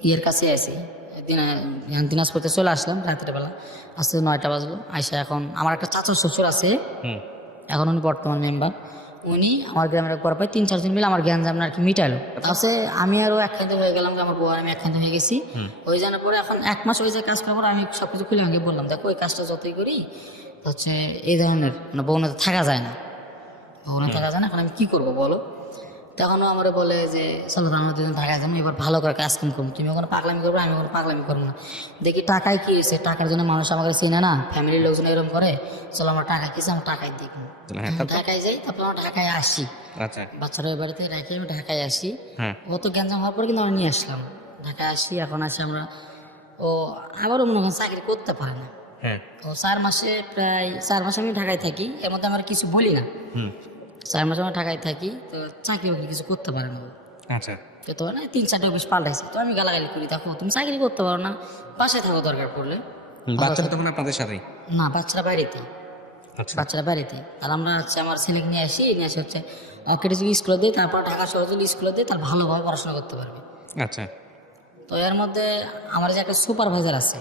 ইয়ের কাছে আসি, দিনাজপুরতে চলে আসলাম রাত্রেবেলা, আসতে 9টা বাজলো। আইসা এখন আমার একটা চাচার শ্বশুর আছে, এখন উনি বর্তমান মেম্বার, উনি আমার গ্রামের পর প্রায় 3-4 জন মিলে আমার জ্ঞান জামনা আর কি মিটালো। তাতে আমি আরও একখান্ত হয়ে গেলাম, আমার বউ আর আমি একখান্ত হয়ে গেছি। ওই জানার পরে এখন 1 মাস ওই যে কাজ করার পর আমি সব কিছু খুলে আমাকে বললাম, দেখো ওই কাজটা যতই করি হচ্ছে এই ধরনের মানে বউনা থাকা যায় না, বউনা থাকা যায় না, এখন আমি কী করবো বলো। তখনও আমার বলে যে চলো আমরা দুজন ঢাকায় যাবো, এবার ভালো করে কাজ কাম করবো, তুমি ওখানে পাগলামি করবো, আমি ওখানে পাগলামি করবো না। দেখি টাকায় কী হয়েছে, টাকার জন্য মানুষ আমাকে চিনে না, ফ্যামিলির লোকজন এরকম করে, চলো আমরা টাকা কিসে আমরা টাকায় দেখবো। ঢাকায় যাই, তারপর আমরা ঢাকায় আসি, আচ্ছা। বাচ্চারা ওই বাড়িতে রেখে আমি ঢাকায় আসি। ও তো গ্যাঞ্জাম হওয়ার পরে কিন্তু আমরা নিয়ে আসলাম ঢাকায় আসি। এখন আসি আমরা, ও আবারও মনে করেন চাকরি করতে পারে না। ও 4 মাসে প্রায় 4 মাস আমি ঢাকায় থাকি, এর মধ্যে আমরা কিছু বলি না। 4 মাস আমরা ঢাকায় থাকি, তো চাকরি বাকরি কিছু করতে পারে না। আচ্ছা। তো না 3-4টে অফিস পাল্টাইছে, তো আমি গালাগালি করি, দেখো তুমি চাকরি করতে পারো না, বাসায় থাকো দরকার পড়লে। বাচ্চাটা তখন আপনাদের সাথেই? না, বাচ্চারা বাড়িতে, বাচ্চারা বাড়িতে। আর আমরা হচ্ছে আমার ছেলেকে নিয়ে আসি হচ্ছে ওকে স্কুলে দিই, তারপর ঢাকা শহরে যদি স্কুলে দিই তার ভালোভাবে পড়াশোনা করতে পারবে। আচ্ছা। তো এর মধ্যে আমার যে একটা সুপারভাইজার আছে,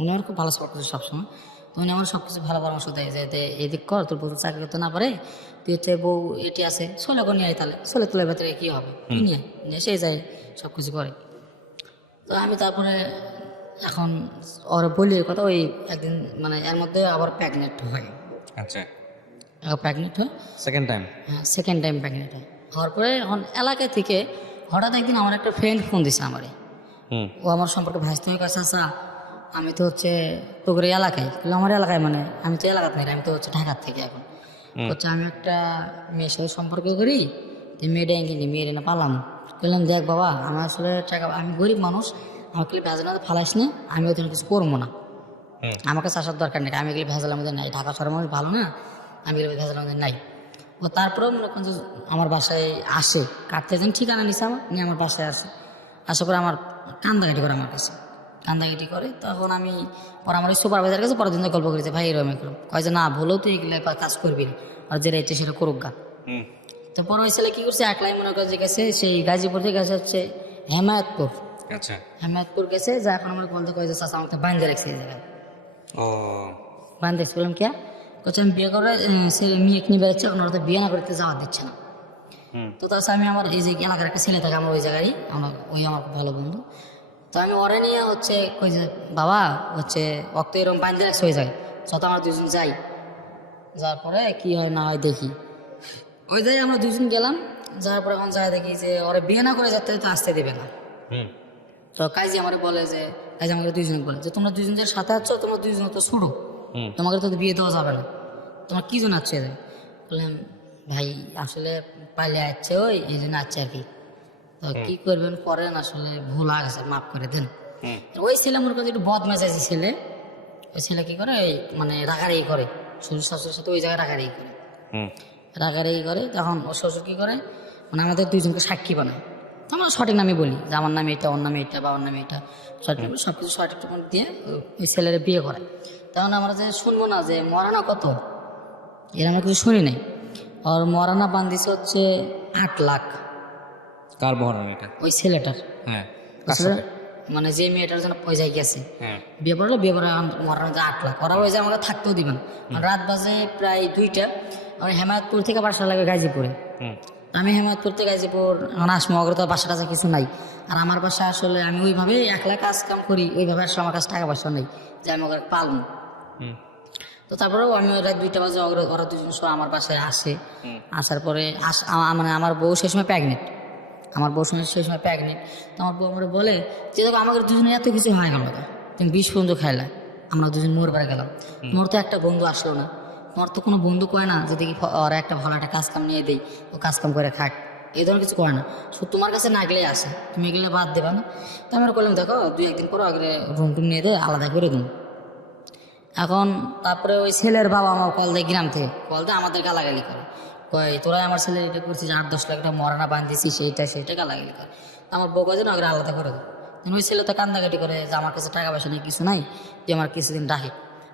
উনি আমার খুব ভালো সাপোর্ট করছে সবসময়। তো উনি আমার সব কিছু ভালো পরামর্শ দেয় যে এদিক কর, তোর বউ চাকরি করতে না পারে, তুই হচ্ছে বউ এটি আছে ছোলে করে নিয়ে আয়, তাহলে ছোলে তোলের ভেতরে কী হবে, নিয়ে সে যায় সব কিছু করে। তো আমি তারপরে এখন ওর বলি কথা, ওই একদিন মানে এর মধ্যে আবার প্রেগনেন্ট হয়। আচ্ছা। প্রেগনেন্ট হয় সেকেন্ড টাইম? হ্যাঁ, সেকেন্ড টাইম প্রেগনেন্ট হয়। হওয়ার পরে এখন এলাকা থেকে হঠাৎ একদিন আমার একটা ফ্রেন্ড ফোন দিছে আমারে, ও আমার সম্পর্কে ভাইস্ত হয়ে কাছে আসা, আমি তো হচ্ছে তোর এলাকায়, আমার এলাকায় মানে আমি তো এলাকাতে নাই, আমি তো হচ্ছে ঢাকার থেকে। এখন হচ্ছে আমি একটা মেয়ের সাথে সম্পর্ক করি, মেয়েটা কিনছি, মেয়ের না পালাম। বললাম দেখ বাবা, আমার আসলে টাকা, আমি গরিব মানুষ, আমাকে ভেজাল ভেজাল না, আমি ওই কিছু করবো না, আমার কাছে আসার দরকার নেই, আমি এগুলি ভেজালের মধ্যে নাই, ঢাকা শহরের মানুষ ভালো না, আমি এগুলো ভেজালের মধ্যে নাই। ও তারপরেও মনে করেন যে আমার বাসায় আসে, কাটতে যান ঠিকানা নিছে আমার নিয়ে আমার বাসায় আসে, আসার পরে আমার কান্দাকাটি করে আমার কাছে, কান্দাকাটি করে। তখন আমি পরে আমার ওই সুপারভাইজার কাছে পরের দিন গল্প করেছে, ভাই এরকম এরকম কয় যে না ভুলেও তুই এগুলো কাজ করবি না, আর যেটা ইচ্ছে সেটা করুক গা। তো পরে ওই ছেলে কী করছে, একলাই মনে করে যে গেছে সেই গাজীপুর থেকে গেছে হচ্ছে হেমায়তপুর। আচ্ছা। হেমায়তপুর গেছে, যা এখন আমার বলতে কয়ে যে চাষা আমাকে বান্ধে রাখছে এই জায়গায়। ও বান্ধে রাখছি, বললাম কে, বলছে আমি বিয়ে করে সে মেয়ে নিয়ে বেড়াচ্ছে, এখন ওরা তো বিয়ে না করতে যাওয়া দিচ্ছে না। তো তার আমি আমার এই যে এলাকার একটা ছেলে থাকে আমার ওই জায়গায়, আমার ভালো বন্ধু, তো আমি ওরে নিয়ে হচ্ছে কই যে বাবা হচ্ছে অক্ত এরকম বান্ধে রাখছে ওই জায়গায়, যত আমরা দুজন যাই, যাওয়ার পরে কি হয় না হয় দেখি, ওই জায়গায় আমরা দুজন গেলাম, যাওয়ার পরে এখন যাই দেখি যে ওরা বিয়ে না করে যেতে তো আসতে দেবে না। তো কাজী আমার বলে যে, কাজী আমাকে দুইজন বলে যে তোমরা দুইজন যে সাথে আছো, তোমরা দুইজন তো ছোটো, তোমাকে তো বিয়ে দেওয়া যাবে না, তোমার কি জন্য আছে? বললাম ভাই আসলে পাইলে আসছে ওই এই জন্য আছে আর কি, তো কি করবেন করেন, আসলে ভুল হয়ে গেছে মাফ করে দেন। ওই ছেলে মনে করছে একটু বদমেজাজি ছেলে, ওই ছেলে কি করে মানে রাগারাগি করে, শ্বশুর শাশুড়ির সাথে ওই জায়গায় রাগারাগি করে, রাগারাগি করে। তখন ওর শ্বশুর কী করে, মানে আমাদের দুইজনকে সাক্ষী বানায়, আমরা সঠিক নামে বলি যে আমার নামে এটা, ওর নামে এটা, বা ওর নামে এটা, সঠিক সব কিছু সঠিক দিয়ে ওই ছেলের বিয়ে করায়। তখন আমরা যে শুনবো না যে মরানা কত, এর আমরা কিছু শুনি নাই। আর মরানা বান্ধিছে হচ্ছে 8 লাখ। কার বহরান এটা? ওই ছেলেটার। হ্যাঁ, মানে যে মেয়েটার জন্য পয়সা গেছে বিয়ে পড়লো, বিয়ে পড়ে মরানা 8 লাখ। ওরা ওই যে আমাকে থাকতেও দিবেন। রাত বাজে প্রায় 2টা, আমি হেমায়তপুর থেকে বাসা লাগে গাজীপুরে। আমি হেমায়তপুর থেকে গাজীপুর আসবো, অগ্রত বাসা টাসা কিছু নাই। আর আমার বাসা আসলে আমি ওইভাবে একলা কাজ কাম করি, ওইভাবে আসলে আমার কাছে টাকা পয়সা নেই যে আমি ওকে পালবো। তো তারপরেও আমি রাত 2টা বাজে ওরা দুজন সব আমার বাসায় আসে। আসার পরে মানে আমার বউ সেই সময় প্রেগনেন্ট, আমার বউ সেই সময় প্রেগনেন্ট। তো আমার বউ আমার বলে যে দেখো আমাদের দুজনের এত কিছু হয়ে গেল, তুমি 20 পর্যন্ত খাইলা, আমরা দুজন মোর বেড়ে গেলাম, তোমার তো একটা বন্ধু আসলো না, তোমার তো কোনো বন্ধু কয় না যে দেখি ওরা একটা ভালো একটা কাজ কাম নিয়ে দেই, ও কাজ কাম করে খাক, এই ধরনের কিছু করে না, শুধু তোমার কাছে না গেলে আসে, তুমি এগুলো বাদ দেবে না। তো আমরা করলাম দেখো 2-1 দিন পর আগে রুম টুম নিয়ে দেয়, আলাদা করে দিন। এখন তারপরে ওই ছেলের বাবা আমার কল দেয়, গ্রাম থেকে কল দেয়, আমাদের গালাগালি করে, কয় তোরাই আমার ছেলে এটা করছিস, 8-10 লাখ টাকা মরানা বান্ধিছি, সেইটা গালাগালি করে। আমার বউ কাজে না আগে আলাদা করে দেয়। ওই ছেলে তো কান্দাকাটি করে যে আমার কাছে টাকা পয়সা নেই, কিছু নাই, যে আমার কিছুদিন রাখি।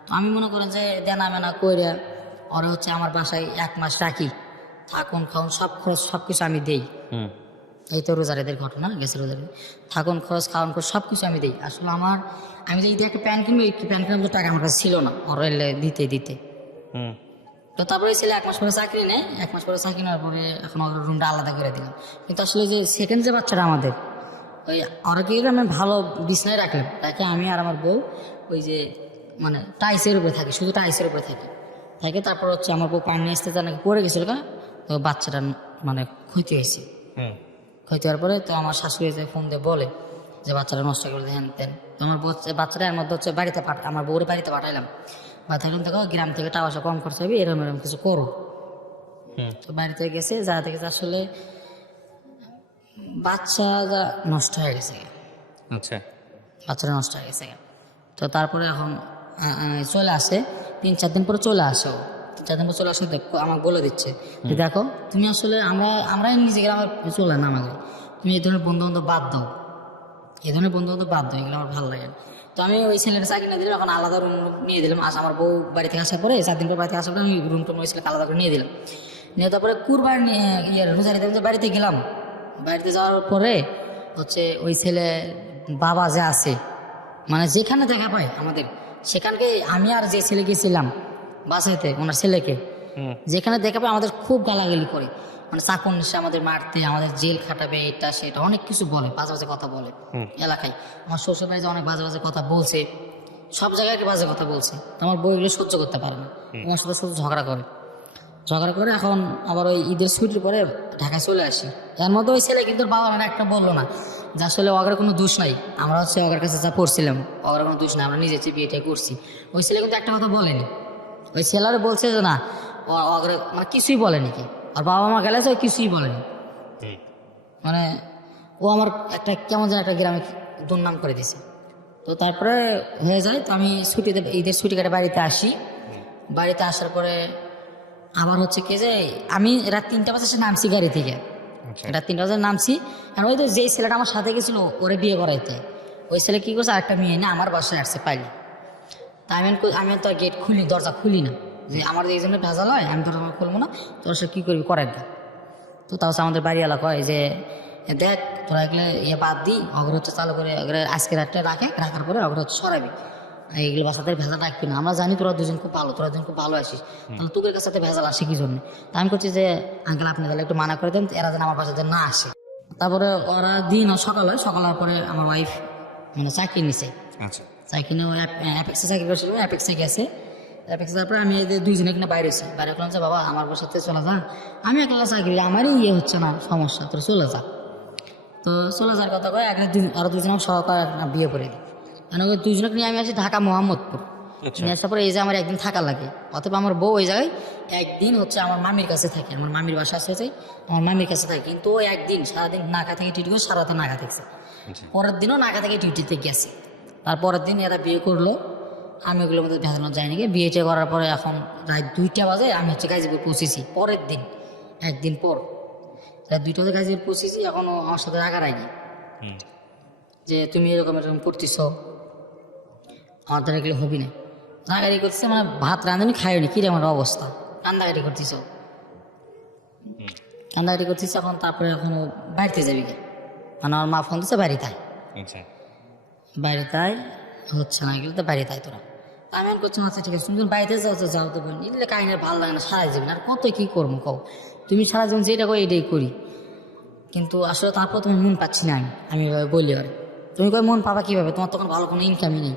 তো আমি মনে করেন যে দেনা মেনা করে ওরা হচ্ছে আমার বাসায় 1 মাস রাখি, থাকুন খাউন সব খরচ সব কিছু আমি দেই। এই তো রোজারেদের ঘটনা গেছে, রোজারে থাকুন খরচ খাওয়ান খরচ সব কিছু আমি দিই। আসলে আমি যে ঈদে একটা প্যান্ট কিনবো, একটি প্যান্ট কেনার টাকা আমার কাছে ছিল না, ওরা দিতে। তো তারপরে ছেলে 1 মাস পরে চাকরি নেয়, 1 মাস পরে চাকরি নেওয়ার পরে এখন ওর রুমটা আলাদা করে দিলাম। কিন্তু আসলে যে সেকেন্ড যে বাচ্চাটা আমাদের, ওই ওরা কি আমি ভালো বিছনায় রাখলাম, তাকে আমি আর আমার বউ ওই যে মানে টাইসের উপরে থাকি, শুধু টাইসের উপরে থাকে। তারপর হচ্ছে আমার বউ পানি নিয়ে আসতে নাকি পড়ে গেছিল, তো বাচ্চাটা মানে ক্ষতি হয়েছে। ক্ষতি হওয়ার পরে তো আমার শাশুড়ি যে ফোন দিয়ে বলে যে বাচ্চাটা নষ্ট করে দেন তেন। তো আমার বাচ্চাটা এর মধ্যে হচ্ছে বাড়িতে আমার বউরে বাড়িতে পাঠাইলাম, পাঠাইলাম দেখো গ্রাম থেকে টাকা পয়সা কম খরচ হবে, এরকম কিছু করো। তো বাড়িতে গেছে, যা দেখেছে আসলে বাচ্চা নষ্ট হয়ে গেছে। আচ্ছা, বাচ্চাটা নষ্ট হয়ে গেছে। তো তারপরে এখন চলে আসে, 3-4 দিন পরে চলে আসো, 3-4 দিন পর চলে আসে, আমাকে বলে দিচ্ছে যে দেখো তুমি আসলে আমরাই নিজে গ্রামে চলে না, আমাকে তুমি এই ধরনের বন্ধু বান্ধব বাদ দাও, এই ধরনের বন্ধু বান্ধব বাদ দাও, এগুলো আমার ভালো লাগে না। তো আমি ওই ছেলেটা চাকরি না দিলাম, এখন আলাদা রুম নিয়ে দিলাম। আমার বউ বাড়ি থেকে আসার পরে 4 দিন পর বাড়ি থেকে আসার পরে আমি রুমটা ওই ছেলেকে আলাদা করে নিয়ে দিলাম। নিয়ে তারপরে কুরবানি রোজারিতে বাড়িতে গেলাম। বাড়িতে যাওয়ার পরে হচ্ছে ওই ছেলে বাবা যে আছে, মানে যেখানে দেখা পায় আমাদের সেখানকে, আমি আর যে ছেলে গেছিলাম বাসাইতে ওনার ছেলেকে, যেখানে দেখা পায় আমাদের খুব গালাগালি করে, মানে চাকর নিশে আমাদের মারতে, আমাদের জেল খাটাবে, এটা সেটা অনেক কিছু বলে, বাজে বাজে কথা বলে এলাকায়। আমার শ্বশুর বাড়িতে অনেক বাজে বাজে কথা বলছে, সব জায়গায় বাজে কথা বলছে। তো আমার বউ এগুলো সহ্য করতে পারে না, আমার সাথে শুধু ঝগড়া করে। এখন আবার ওই ঈদের ছুটির পরে ঢাকায় চলে আসি। এর মধ্যে ওই ছেলে কিন্তু বাবা মানে একটা বললো না যে আসলে ওগের কোনো দোষ নাই, আমরা হচ্ছে ওগের কাছে যা পড়ছিলাম, ওগের কোনো দোষ নাই, আমরা নিজে বিয়েটা করছি। ওই ছেলে কিন্তু একটা কথা বলেনি, ওই ছেলেরা বলছে যে না ওগের মানে কিছুই বলেনি, কি আর বাবা মা গেলে ও কিছুই বলেনি, মানে ও আমার একটা কেমন যেন একটা গ্রামে দুর্নাম করে দিছে। তো তারপরে হয়ে যায়, তো আমি ছুটিতে ঈদের ছুটি কাটে বাড়িতে আসি। বাড়িতে আসার পরে আবার হচ্ছে কি যে আমি রাত 3টা বাজে নামছি গাড়ি থেকে, রাত 3টা বাজে নামছি। আর ওই তো যেই ছেলেটা আমার সাথে গেছিল ওরে বিয়ে করাইতে, ওই ছেলে কী করছে আরেকটা মেয়ে না আমার বাসায় আসছে পাইলে। তা আমি তো গেট খুলি, দরজা খুলি না, যে আমার এই জন্য ভেজাল হয়, আমি দরজা খুলবো না, তোর সে কী করবি করার না। তো তাও আমাদের বাড়িওয়ালা কয় যে দেখ তোরা এগুলো বাদ দিই, অগ্র হচ্ছে চালু করে আজকে রাতটা রাখার পরে অগ্র হচ্ছে সরাবি, এইগুলো বাসাতে ভেজাল রাখবি না, আমরা জানি তোরা দুজন খুব ভালো, তোরা দুজন খুব ভালো আসিস, তাহলে তোদের কাছে ভেজাল আসে কি জন্য। তা আমি করছি যে আঙ্কেল আপনি তাহলে একটু মানা করে দেন, এরা যেন আমার বাসাতে না আসে। তারপরে ওরা দিন সকাল হওয়ার পরে আমার ওয়াইফ মানে চাকরি নিছে। আচ্ছা, চাকরি নিয়ে অ্যাপেক্সে চাকরি করছিল, অ্যাপেক্সে গেছে। অ্যাপেক্সে তারপরে আমি এদের দুইজনে কিনা বাইরে হয়েছি, বাইরে করলাম যে বাবা আমার বাসাতে চলে যা, আমি একলা চাকরি, আমারই হচ্ছে না সমস্যা, তোর চলে যা। তো চলে যাওয়ার কথা কয় আরো দুজন সহকার বিয়ে করে দিই, মানে ওই দুজনকে নিয়ে আমি আসি ঢাকা মোহাম্মদপুর। নিয়ে আসার পরে এই যে আমার একদিন থাকা লাগে, অথবা আমার বউ ওই জায়গায় একদিন হচ্ছে আমার মামির কাছে থাকে, আমার মামির বাসা আছে আমার মামির কাছে থাকে। কিন্তু ও একদিন সারাদিন নাকা থেকে ডিউটি করে, সারাদিন নাকা থেকেছে, পরের দিনও নাকা থেকে ডিউটিতে গেছে। তারপরের দিন এরা বিয়ে করলো, আমি ওগুলোর মধ্যে ভেজানো যায়নি। বিয়েটা করার পরে এখন রাত 2টা বাজে আমি হচ্ছে গাজীপুর পৌঁছেছি, পরের দিন একদিন পর রাত 2টা বাজে গাজীপুর পৌঁছেছি। এখনও আমার সাথে রাগারাগি যে তুমি এরকম করতেছ, আমার দ্বারা এগুলো হবি না, রাগারি করতেছে, মানে ভাত রাঁধুনি খাইনি, কিরে আমার অবস্থা, কান্দাকাটি করতেছ। এখন তারপরে এখন বাড়িতে যাবি কে, মানে আমার মা ফোন দিচ্ছে বাড়িতে হচ্ছে না, এগুলো তো বাড়িতে তোরা। আমি আর করছি আচ্ছা ঠিক আছে, তুমি বাড়িতে যাও তো বোন, এগুলো কাহিনী ভালো লাগে না, সারা জীবন আর কত কী করবো কও, তুমি সারা জীবন যেটা কো এটাই করি। কিন্তু আসলে তারপর তুমি মন পাচ্ছি না, আমি বলি আর তুমি কই মন পাবা কীভাবে, তোমার তখন ভালো কোনো ইনকামই নেই।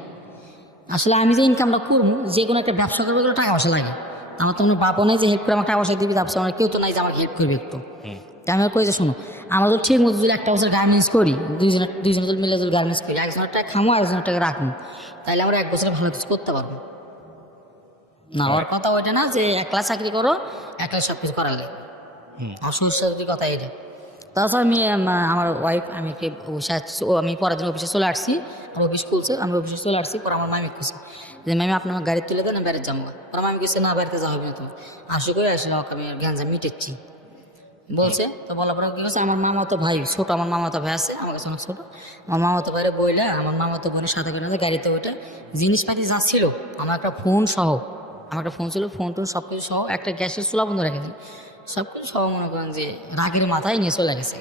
আসলে আমি যে ইনকামটা করবো, যে কোনো একটা ব্যবসা করবো, এগুলো টাকা পয়সা লাগে। আমার তো কোনো বাপও নেই যে হেল্প করে আমার টাকা পয়সা দিবি, ব্যবসা আমার কেউ তো নাই যে আমাকে হেল্প করবে একটু। তাই আমি কই যে শোনো, আমরা তো ঠিক মতো যদি একটা বছর গার্মেন্টস করি, দুইজনে যদি মিলে যদি গার্মেন্টস করি, একজনের টাকা খামো আরেকজনের টাকা রাখবো, তাহলে আমরা এক বছরে ভালো কিছু করতে পারবো না। ওর কথা ওইটা না যে একলা চাকরি করো, একলা সব কিছু করালে। আমার শ্বশুর কথা এটা। তারপর আমি আমার ওয়াইফ, আমি আমি পরের দিন অফিসে চলে আসছি, আমার অফিস খুলছে, আমি অফিসে চলে আসছি। পরে আমার মামি খুঁজছে যে মামি আপনি আমার গাড়ি তুলে দেন, আমি বাড়িতে যাবো। পরে মামি কিছু না, বাড়িতে যাওয়া হবে না তুমি, আসো করে আসলে আমি গ্যাঞ্জাম মিটেছি বলছে। তো বলার পরে কি বলছে, আমার মামাতো ভাই ছোট, আমার মামাতো ভাই আছে আমার কাছে অনেক ছোটো, আমার মামাতো ভাইরে বইলে আমার মামাতো বোনের সাথে করে গাড়িতে ওইটা জিনিসপাতি যা ছিল, আমার একটা ফোন সহ, আমার একটা ফোন ছিল, ফোন টোন সব কিছু সহ, একটা গ্যাসের চুলা বন্ধ রেখেছি, সব কিছু সহ মনে করেন যে রাগের মাথায় নিয়ে চলে গেছে।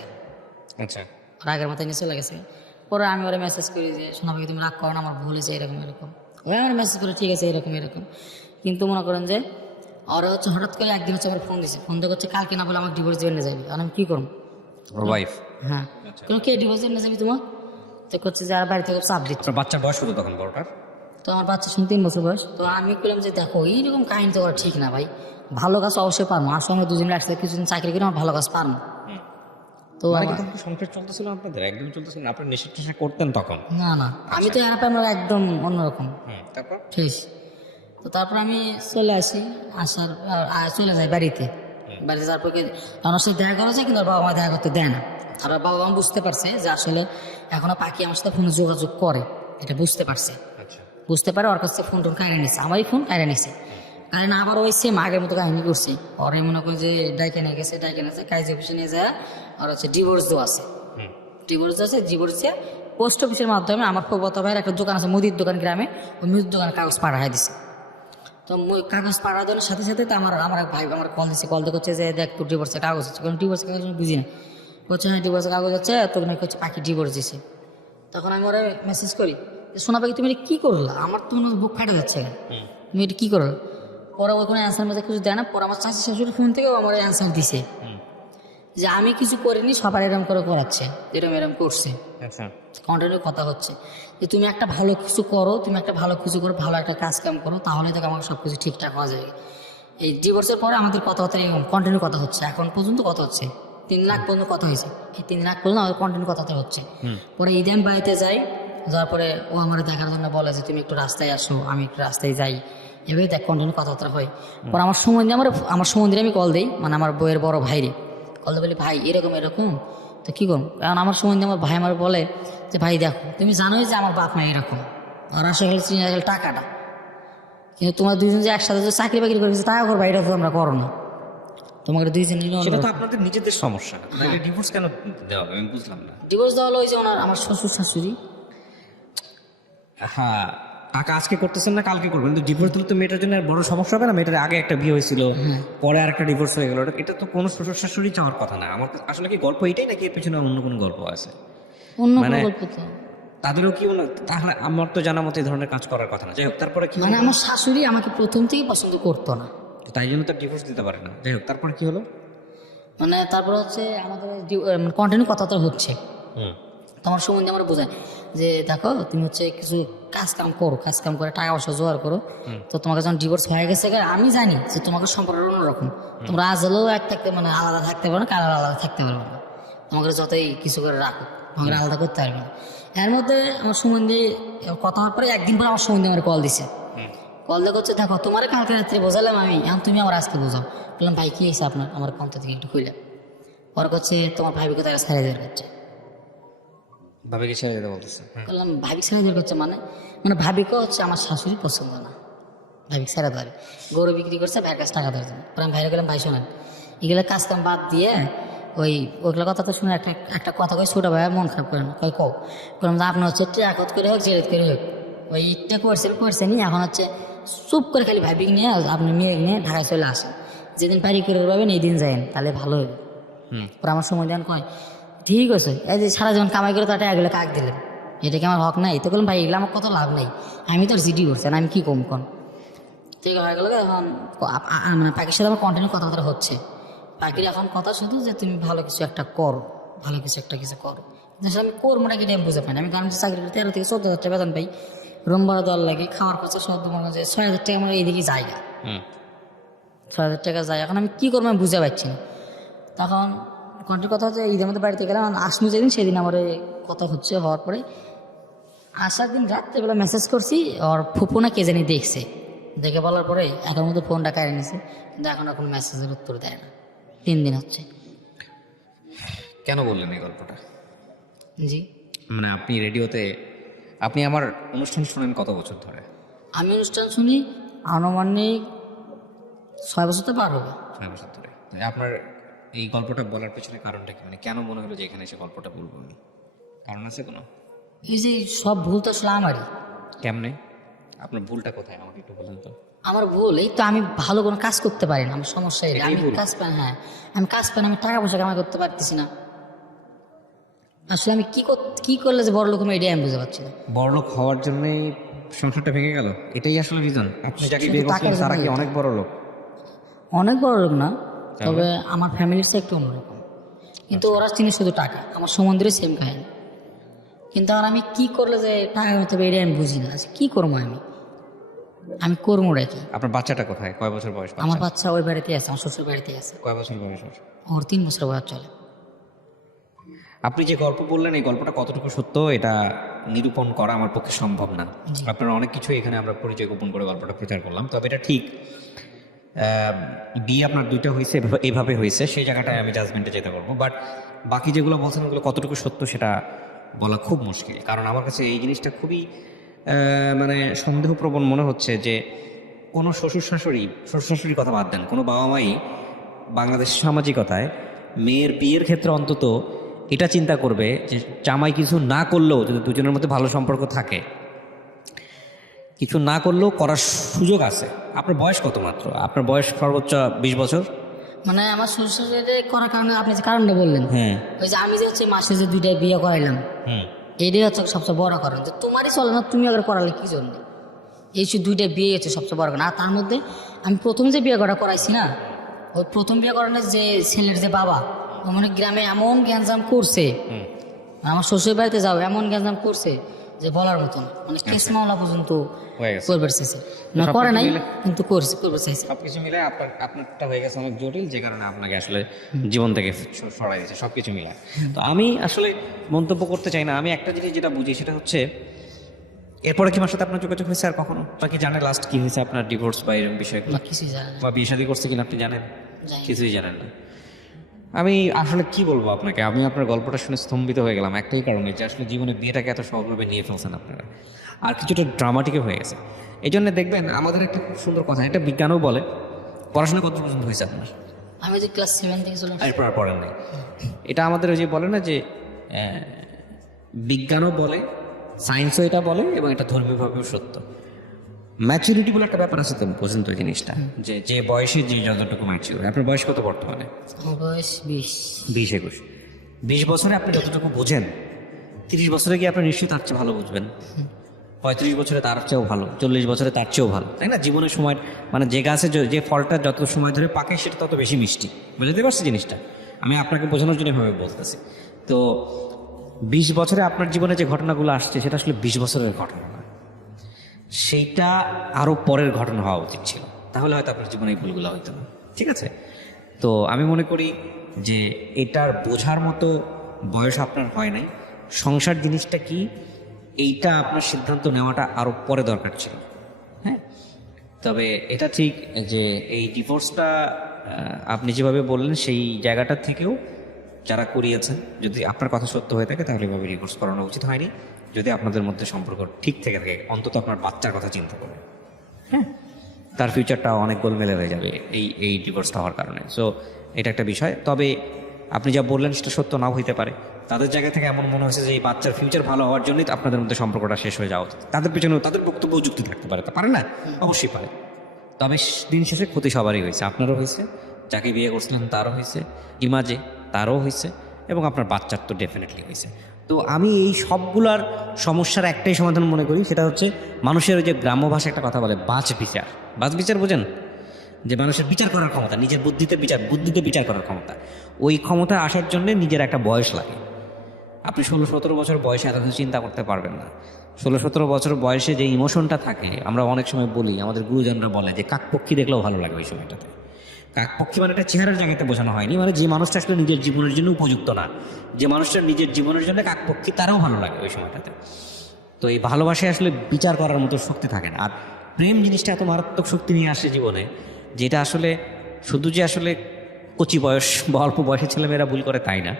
আচ্ছা, রাগের মাথায় নিয়ে চলে গেছে। পরে আমি ওরা মেসেজ করি যে শোনা ভাই তুমি রাগ করো না, আমার ভুল হয়েছে এরকম এরকম। ওরা আমার মেসেজ করে ঠিক আছে এরকম এরকম। কিন্তু মনে করেন যে ওরা হচ্ছে হঠাৎ করে একদিন হচ্ছে আমার ফোন দিছে, ফোন দিয়ে করছে কালকে না বলে আমার ডিভোর্স দিয়ে নিয়ে যাবি। আর আমি কী করবো? ওর ওয়াইফ? হ্যাঁ। কেন কে ডিভোর্স দিয়ে নিয়ে যাবি তোমার? তো করছে যে আর বাড়ি থেকে চাপ দিচ্ছে। আপনার বাচ্চার বয়স কত তখন বড়টার? তো আমার বাচ্চা শুনে 3 বছর বয়স। তো আমি বললাম যে দেখো এইরকম কাহিনী তো করা ঠিক না ভাই, ভালো কাজ অবশ্যই পারবো, আর সঙ্গে দুজনে একসাথে কিছুদিন চাকরি করে আমার ভালো কাজ পারবো। তো মানে কি তখন সংসার চলতেছিল আপনাদের? একদম চলতেছিল না? আপনার নেশা টেশা করতেন তখন? না না, আমি তো এর আমরা একদম অন্যরকম। তারপর? ঠিক। তো তারপর আমি চলে আসি, চলে যাই বাড়িতে। বাড়িতে যাওয়ার পরে আমার সাথে দেখা করা যায়, কিন্তু ওর বাবা মা দেখা করতে দেয় না। আর ওর বাবা মা বুঝতে পারছে যে আসলে এখনো পাখি আমার সাথে ফোনে যোগাযোগ করে, এটা বুঝতে পারছে। আচ্ছা, বুঝতে পারে ওর কাছে ফোন টোন কাহিনী নিচ্ছে, আমারই ফোন কাহিনী নিচ্ছে। কারণ আবার ওই সেম আগের মতো কাহিনী করছে। ওরে মনে করি যে ডাইকে নিয়ে গেছে, ডাইকে নিয়েছে কাজ অফিসে নিয়ে যায়, আর হচ্ছে ডিভোর্স দেওয়া আছে, ডিভোর্স আছে। ডিভোর্সে পোস্ট অফিসের মাধ্যমে আমার প্রবত ভাইয়ের একটা দোকান আছে, মুদির দোকান গ্রামে, ওই মুদির দোকানে কাগজ পাঠাই দিছে। তো কাগজ পাঠা দেওয়ার সাথে সাথে তো আমার এক ভাই আমার কল দিচ্ছে, কল দিয়ে করছে যে দেখ তোর ডিভোর্সের কাগজ আছে। কারণ ডিভোর্সের কাগজ আমি বুঝি না, বলছে হ্যাঁ ডিভোর্সের কাগজ আছে, তোর নাকি হচ্ছে পাখি ডিভোর্স দিছে। তখন আমি ওরা মেসেজ করি যে শোনা পাখি তুমি এটা কী করলা, আমার তো মনে বুক ফাটে যাচ্ছে, তুমি এটা কী করলা? পরে ওই কোনো অ্যান্সার মধ্যে কিছু দেয় না। পরে আমার চাষি শাশুড়ির ফোন থেকেও আমার অ্যান্সার দিছে যে আমি কিছু করিনি, সবার এরম করে করাচ্ছে, এরম এরম করছে। আচ্ছা, কন্টিনিউ কথা হচ্ছে যে তুমি একটা ভালো কিছু করো, তুমি একটা ভালো কিছু করো, ভালো একটা কাজ কাম করো, তাহলে দেখো আমাকে সব কিছু ঠিকঠাক হওয়া যায়। এই ডিভোর্সের পরে আমাদের কথাবার্তা এরকম কন্টিনিউ কথা হচ্ছে, এখন পর্যন্ত কথা হচ্ছে, 3 লাখ পর্যন্ত কথা হয়েছে। এই 3 লাখ পর্যন্ত আমাদের কন্টিনিউ কথাবার্তা হচ্ছে। পরে ঈদে আমি বাড়িতে যাই, যাওয়ার পরে ও আমার দেখার জন্য বলে যে তুমি একটু রাস্তায় আসো, আমি একটু রাস্তায় যাই, এভাবে দেখ কন্টিনিউ কথাবার্তা হয়। পরে আমার সম্বন্ধে আমার সম্বন্ধে আমি কল দিই, মানে আমার বইয়ের বড় ভাইরে কল দিয়ে বলি ভাই এরকম এরকম, তো কী করুন? কারণ আমার সম্বন্ধে আমার ভাই আমার বলে যে ভাই দেখো তুমি জানোই যে আমার বাপ মা এরকম, আর আসলে চিনে গেল টাকাটা, কিন্তু তোমার দুইজন যে একসাথে যে চাকরি বাকরি করেছে টাকা করবা, এটা তো আমরা করো না, তোমাকে দুইজন সেটা তো আপনাদের নিজেদের সমস্যা, ডিভোর্স কেন দেওয়া হবে আমি বুঝলাম না। ডিভোর্স দেওয়া হলো ওই যে আমার শ্বশুর শাশুড়ি। হ্যাঁ, টাকা আজকে করতেছেন না কালকে করবেন, কিন্তু ডিভোর্স দিলে তো মেয়েটার জন্য বড় সমস্যা হবে না? মেয়েটার আগে একটা বিয়ে হয়েছিল, পরে আরেকটা ডিভোর্স হয়ে গেল, এটা তো কোনো শ্বশুর শাশুড়ি চাওয়ার কথা না। আমার আসলে কি গল্প এটাই, নাকি এর পেছনে অন্য কোনো গল্প আছে? অন্য মানে কোনো গল্প তো তাদেরও কি তাহলে আমার তো জানা মতো এই ধরনের কাজ করার কথা না। যাই হোক, তারপরে কি মানে আমার শাশুড়ি আমাকে প্রথম থেকে পছন্দ করতো না, তাই জন্য তো ডিভোর্স দিতে পারে না। যাই হোক, তারপরে কি হলো? মানে তারপর হচ্ছে আমাদের কন্টিনিউ কথাটা হচ্ছে, তোমার সম্বন্ধে আমরা বোঝাই যে দেখো তুমি হচ্ছে কিছু কাজ কাম করো, কাজ কাম করে টাকা পয়সা জোগাড় করো, তো তোমাকে যখন ডিভোর্স হয়ে গেছে আমি জানি যে তোমাকে সম্পর্ক অন্যরকম, তোমরা আজ হলেও এক থাকতে মানে আলাদা থাকতে পারো না, কাল আলাদা থাকতে পারবে না, তোমাকে যতই কিছু করে রাখো তোমাকে আলাদা করতে পারবে না। এর মধ্যে আমার সম্বন্ধে কথা হওয়ার পরে একদিন পরে আমার সম্বন্ধে আমার কল দিছে, কল দিয়ে করছে দেখো তোমার কালকে রাত্রে বোঝালাম আমি, এখন তুমি আমার আজকে বোঝাও। বললাম ভাই কী হয়েছে আপনার, আমার কন্ত থেকে একটু খুললাম। পরে করছে তোমার ভাবি কোথায় ছাড়িয়ে দেওয়ার করছে, ভাবিকে ছেড়ে দিতে বলতেছে? বললাম ভাবি ছাড়া দেওয়ার করছে মানে মানে ভাবিকে হচ্ছে আমার শাশুড়ি পছন্দ না, ভাবি ছাড়া দেওয়ার, গরু বিক্রি করছে ভাইয়ের কাছে টাকা দেওয়ার জন্য। পরে আমি ভাইরে গেলাম ভাই শোনেন এগুলো কাজ কাম বাদ দিয়ে ওইগুলো কথা তো শুনে একটা কথা কই ছোটো ভাই মন খারাপ করে না, কই কও বললাম যে আপনার হচ্ছে একত করে হোক জেরেত করে হোক ওই ইটটা করছেনি, এখন হচ্ছে চুপ করে খালি ভাবি নিয়ে আপনি মেয়ে নিয়ে ঢাকায় চলে আসেন, যেদিন বাড়ি করে পাবেন এই দিন যায়েন তাহলে ভালো হবে। পরে আমার সময় দেন কয় ঠিক আছে, এই যে সারা জীবন কামাই করে তাটা এগুলো কাক দিলেন, এটা কি আমার হক নাই? তো বললাম ভাই এগুলো আমার কত লাভ নাই, আমি তো জিডি করছেন আমি কি কম কন। ঠিক হয়ে গেল, এখন মানে পাখির সাথে আমার কন্টিনিউ কথাবার্তা হচ্ছে, পাখির এখন কথা শুধু যে তুমি ভালো কিছু একটা করো, ভালো কিছু একটা কিছু করো, কিন্তু আমি করবো নাকি আমি বুঝে পাই না। আমি গার্মেন্টস চাকরি করি 13 থেকে 14 হাজার টাকা বেতন পাই, রুম ভাড়া দেওয়ার লাগে, খাওয়ার খরচা সব মনে হয় যে 6,000 টাকা আমার এইদিকে জায়গা, 6,000 টাকা যায়। এখন আমি কী করবো আমি বুঝতে পারছি না। তখন কন্টির কথা হচ্ছে ঈদের মধ্যে বাড়িতে গেলাম, আসমু যেদিন সেদিন আমার এই কথা হচ্ছে, হওয়ার পরে আসার দিন রাত্রেবেলা মেসেজ করছি, ওর ফুপু না কে জানি দেখছে, দেখে বলার পরে এখন মধ্যে ফোনটা কেড়ে নিছে, কিন্তু এখন কোনো মেসেজের উত্তর দেয় না, 3 দিন হচ্ছে। কেন বললেন এই গল্পটা? জি, মানে আপনি রেডিওতে, আপনি আমার অনুষ্ঠান শুনেন কত বছর ধরে? আমি অনুষ্ঠান শুনি আনুমানিক 6 বছর তো পার হবে। 6 বছর ধরে। আপনার এই গল্পটা বলার পেছনে কারণটা কি? মানে কেন মনে হলো যে এখানে এসে গল্পটা বলবো আমি? কারণ আছে কোনো? এই যে সব ভুল তো আসলে আমারই। কেমনে? আপনার ভুলটা কোথায় আমাকে একটু বলুন তো। আমার ভুল এই তো, আমি ভালো কোনো কাজ করতে পারি না, আমার সমস্যা এটা। আমি কাজ পাই, হ্যাঁ আমি কাজ পাই না, আমি টাকা পয়সা কামাই করতে পারতেছি না। আসলে আমি কি করলে যে বড় লোক আমি, এটাই আমি বুঝতে পারছি না। বড়লোক হওয়ার জন্যই সংসারটা ভেঙে গেল, এটাই আসলে রিজন? আপনি যাকে শুধু বিয়ে করছেন টাকার তারা কি জন্যই। অনেক বড় লোক? অনেক বড় লোক না, তবে আমার ফ্যামিলির চেয়ে একটু অন্যরকম, কিন্তু ওরা চিনি শুধু টাকা। আমার সমুদ্রে সেম কাহিনী, কিন্তু আর আমি কি করলে যে টাকা কামাতে হবে, এটাই আমি বুঝি না। আচ্ছা কী করবো আমি করবো কি? আপনার বাচ্চাটা কোথায়? কয় বছর বয়স? আমার বাচ্চা ওই বাড়িতে আছে, আমার শ্বশুর বাড়িতে আছে। কয় বছর বয়স ওর? ওর 3 বছর বয়স চলে। আপনি যে গল্প বললেন এই গল্পটা কতটুকু সত্য এটা নিরূপণ করা আমার পক্ষে সম্ভব না। আপনার অনেক কিছু এখানে আমরা পরিচয় গোপন করে গল্পটা প্রচার করলাম, তবে এটা ঠিক বিয়ে আপনার 2টা হয়েছে, এভাবে হয়েছে, সেই জায়গাটায় আমি জাজমেন্টে যেতে পারবো। বাট বাকি যেগুলো বলছেন ওগুলো কতটুকু সত্য সেটা বলা খুব মুশকিল, কারণ আমার কাছে এই জিনিসটা খুবই মানে সন্দেহপ্রবণ মনে হচ্ছে যে কোনো শ্বশুর শাশুড়ির কথা বাদ দেন, কোনো বাবা মাই বাংলাদেশের সামাজিকতায় মেয়ের বিয়ের ক্ষেত্রে অন্তত এটা চিন্তা করবে যে জামাই কিছু না করলেও, যদি দুজনের মধ্যে ভালো সম্পর্ক থাকে, কিছু না করলেও করার সুযোগ আছে। আপনার বয়স কত মাত্র? আপনার বয়স সর্বোচ্চ 20 বছর। মানে আমার শ্বশুর শাশুড়ি করার কারণে আপনি যে কারণটা বললেন, হ্যাঁ, ওই যে আমি যে হচ্ছে মাসে যে 2টা বিয়ে করাইলাম, এটাই হচ্ছে সবচেয়ে বড় কারণ। যে তোমারই চলে না, তুমি আবার করালে কি জন্য? এই 2টা বিয়ে হচ্ছে সবচেয়ে বড় কারণ। আর তার মধ্যে আমি প্রথম যে বিয়ে করাইছি না, ওই প্রথম বিয়ে করানোর যে ছেলের যে বাবা, ও মানে গ্রামে এমন গ্যাঞ্জাম করছে, আমার শ্বশুর বাড়িতে যাও এমন গ্যাঞ্জাম করছে যে বলার মতন, মানে কেস মামলা পর্যন্ত হয়ে গেছে। করবে চাইছে না, করে নাই কিন্তু করবে চাইছে। সবকিছু মিলে আপনারটা হয়ে গেছে অনেক জটিল, যে কারণে আপনাকে আসলে জীবন থেকে সরাই দিয়েছে সবকিছু মিলে। তো আমি আসলে মন্তব্য করতে চাই না। আমি একটা জিনিস যেটা বুঝি সেটা হচ্ছে, এরপরে কি আমার সাথে আপনার যোগাযোগ হয়েছে আর কখনো? বা কি জানে লাস্ট কি হয়েছে আপনার, ডিভোর্স বা এরকম বিষয়গুলো? না, কিছুই জানে না। বা বিয়ে শাদী করছে কিনা আপনি জানেন? জানি না। কিছুই জানেন না। আমি আসলে কি বলবো আপনাকে, আমি আপনার গল্পটা শুনে স্তম্ভিত হয়ে গেলাম একটাই কারণে, যে আসলে জীবনে বিয়েটাকে এত সহজভাবে নিয়ে ফেলছেন আপনারা, আর কিছুটা ড্রামাটিকও হয়ে গেছে। এই জন্য দেখবেন আমাদের একটা খুব সুন্দর কথা, এটা বিজ্ঞানও বলে। পড়াশোনা কত পর্যন্ত হয়েছে আপনার? আমি যে ক্লাস 7 থেকে চলে আসছি। এরপর আর পড়েন নাই। এটা আমাদের ওই যে বলে না যে বিজ্ঞানও বলে, সায়েন্সও এটা বলে, এবং এটা ধর্মীয়ভাবেও সত্য। ম্যাচুরিটি বলে একটা ব্যাপার আছে, তো বোঝেন তো জিনিসটা, যে বয়সে যে যতটুকু ম্যাচিউর। আপনার বয়স কত বর্তমানে? আমার বয়স 20। 20-21। 20 বছরে আপনি যতটুকু বোঝেন, 30 বছরে গিয়ে আপনি নিশ্চয়ই তার চেয়ে ভালো বুঝবেন। 35 বছরে তার চেয়েও ভালো, 40 বছরে তার চেয়েও ভালো, তাই না? জীবনের সময় মানে যে গাছে যে ফলটা যত সময় ধরে পাকে সেটা তত বেশি মিষ্টি। বুঝতে পারছি জিনিসটা? আমি আপনাকে বোঝানোর জন্য এভাবে বলতেছি। তো 20 বছরে আপনার জীবনে যে ঘটনাগুলো আসছে সেটা আসলে 20 বছরের ঘটনা না, সেইটা আরও পরের ঘটনা হওয়া উচিত ছিল, তাহলে হয়তো আপনার জীবনে এই ভুলগুলো হইতো না। ঠিক আছে? তো আমি মনে করি যে এটার বোঝার মতো বয়স আপনার হয় নাই। সংসার জিনিসটা কি, এইটা আপনার সিদ্ধান্ত নেওয়াটা আরও পরে দরকার ছিল। হ্যাঁ, তবে এটা ঠিক যে এই ডিভোর্সটা আপনি যেভাবে বললেন সেই জায়গাটা থেকেও যারা করিয়েছেন, যদি আপনার কথা সত্য হয়ে থাকে তাহলে এভাবে ডিভোর্স করানো উচিত হয়নি। যদি আপনাদের মধ্যে সম্পর্ক ঠিক থেকে থাকে, অন্তত আপনার বাচ্চার কথা চিন্তা করুন। হ্যাঁ, তার ফিউচারটা অনেক গোলমেলে হয়ে যাবে এই ডিভোর্সটা হওয়ার কারণে। সো এটা একটা বিষয়। তবে আপনি যা বললেন সেটা সত্য নাও হইতে পারে। তাদের জায়গা থেকে এমন মনে হয়েছে যে এই বাচ্চার ফিউচার ভালো হওয়ার জন্যই আপনাদের মধ্যে সম্পর্কটা শেষ হয়ে যাওয়া উচিত। তাদের পেছনেও তাদের বক্তব্য যুক্তি থাকতে পারে, তা পারে না? অবশ্যই পারে। তবে দিন শেষে ক্ষতি সবারই হয়েছে, আপনারও হয়েছে, যাকে বিয়ে করছিলেন তারও হয়েছে, ইমাজে তারও হয়েছে, এবং আপনার বাচ্চার তো ডেফিনেটলি হয়েছে। তো আমি এই সবগুলার সমস্যার একটাই সমাধান মনে করি, সেটা হচ্ছে মানুষের ওই যে গ্রাম্য ভাষায় একটা কথা বলে, বাছ বিচার বোঝেন? যে মানুষের বিচার করার ক্ষমতা, নিজের বুদ্ধিতে বিচার করার ক্ষমতা, ওই ক্ষমতা আসার জন্য নিজের একটা বয়স লাগে। আপনি 16-17 বছর বয়সে এত কিছু চিন্তা করতে পারবেন না। 16-17 বছর বয়সে যে ইমোশনটা থাকে, আমরা অনেক সময় বলি, আমাদের গুরুজনরা বলে যে কাকপক্ষী দেখলেও ভালো লাগে ওই সময়টাতে। কাকপক্ষী মানে একটা চেহারার জায়গাতে বোঝানো হয়নি, মানে যে মানুষটা আসলে নিজের জীবনের জন্য উপযুক্ত না, যে মানুষটা নিজের জীবনের জন্য কাকপক্ষী, তারাও ভালো লাগে ওই সময়টাতে। তো এই ভালোবাসায় আসলে বিচার করার মতো শক্তি থাকে না। আর প্রেম জিনিসটা এত মারাত্মক শক্তি নিয়ে আসে জীবনে, যেটা আসলে শুধু যে আসলে কচি বয়স বা অল্প বয়সের ছেলেমেয়েরা ভুল করে তাই না,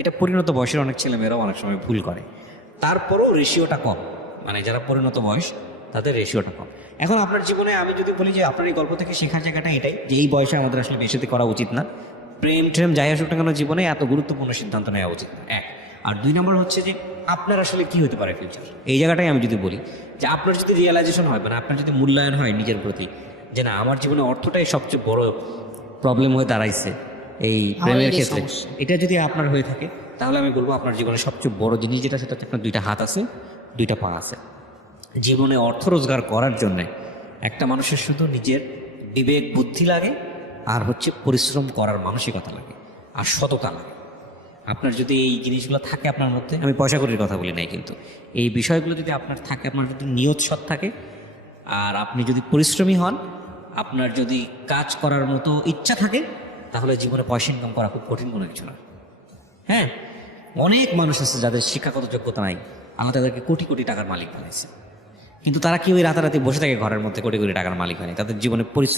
এটা পরিণত বয়সের অনেক ছেলেমেয়েরাও অনেক সময় ভুল করে। তারপরেও রেশিওটা কম, মানে যারা পরিণত বয়স তাদের রেশিওটা কম। এখন আপনার জীবনে আমি যদি বলি যে আপনার এই গল্প থেকে শেখার জায়গাটা এটাই, যে এই বয়সে আমাদের আসলে বেশিতে করা উচিত না, প্রেম ট্রেম যাই আসুক না কেন জীবনে এত গুরুত্বপূর্ণ সিদ্ধান্ত নেওয়া উচিত না, এক। আর 2 নম্বর হচ্ছে যে আপনার আসলে কি হতে পারে ফিউচার, এই জায়গাটাই আমি যদি বলি যে আপনার যদি রিয়েলাইজেশন হয়, মানে আপনার যদি মূল্যায়ন হয় নিজের প্রতি, যে না আমার জীবনে অর্থটাই সবচেয়ে বড় প্রবলেম হয়ে দাঁড়াইছে এই প্রেমের এটাই ক্ষেত্রে, সমস্যা। এটা যদি আপনার হয়ে থাকে, তাহলে আমি বলবো আপনার জীবনে সবচেয়ে বড় জিনিস যেটা, সেটা হচ্ছে আপনার 2টা হাত আছে, 2টা পা আছে। জীবনে অর্থ রোজগার করার জন্যে একটা মানুষের শুধু নিজের বিবেক বুদ্ধি লাগে, আর হচ্ছে পরিশ্রম করার মানসিকতা লাগে, আর সততা লাগে। আপনার যদি এই জিনিসগুলো থাকে আপনার মধ্যে, আমি পয়সা করির কথা বলি নাই, কিন্তু এই বিষয়গুলো যদি আপনার থাকে, আপনার যদি নিয়ত সৎ থাকে, আর আপনি যদি পরিশ্রমী হন, আপনার যদি কাজ করার মতো ইচ্ছা থাকে, তাহলে জীবনে পয়সা ইনকাম করা খুব কঠিন কোনো কিছু না। হ্যাঁ, অনেক মানুষ আছে যাদের শিক্ষাগত যোগ্যতা নাই, আল্লাহ তাদেরকে কোটি কোটি টাকার মালিক বানাইছে, কিন্তু তারা কি ওই রাতারাতি বসে থাকে ঘরের মধ্যে কোটি কোটি টাকার মালিক হয়নি, তাদের জীবনে পরিশ্রম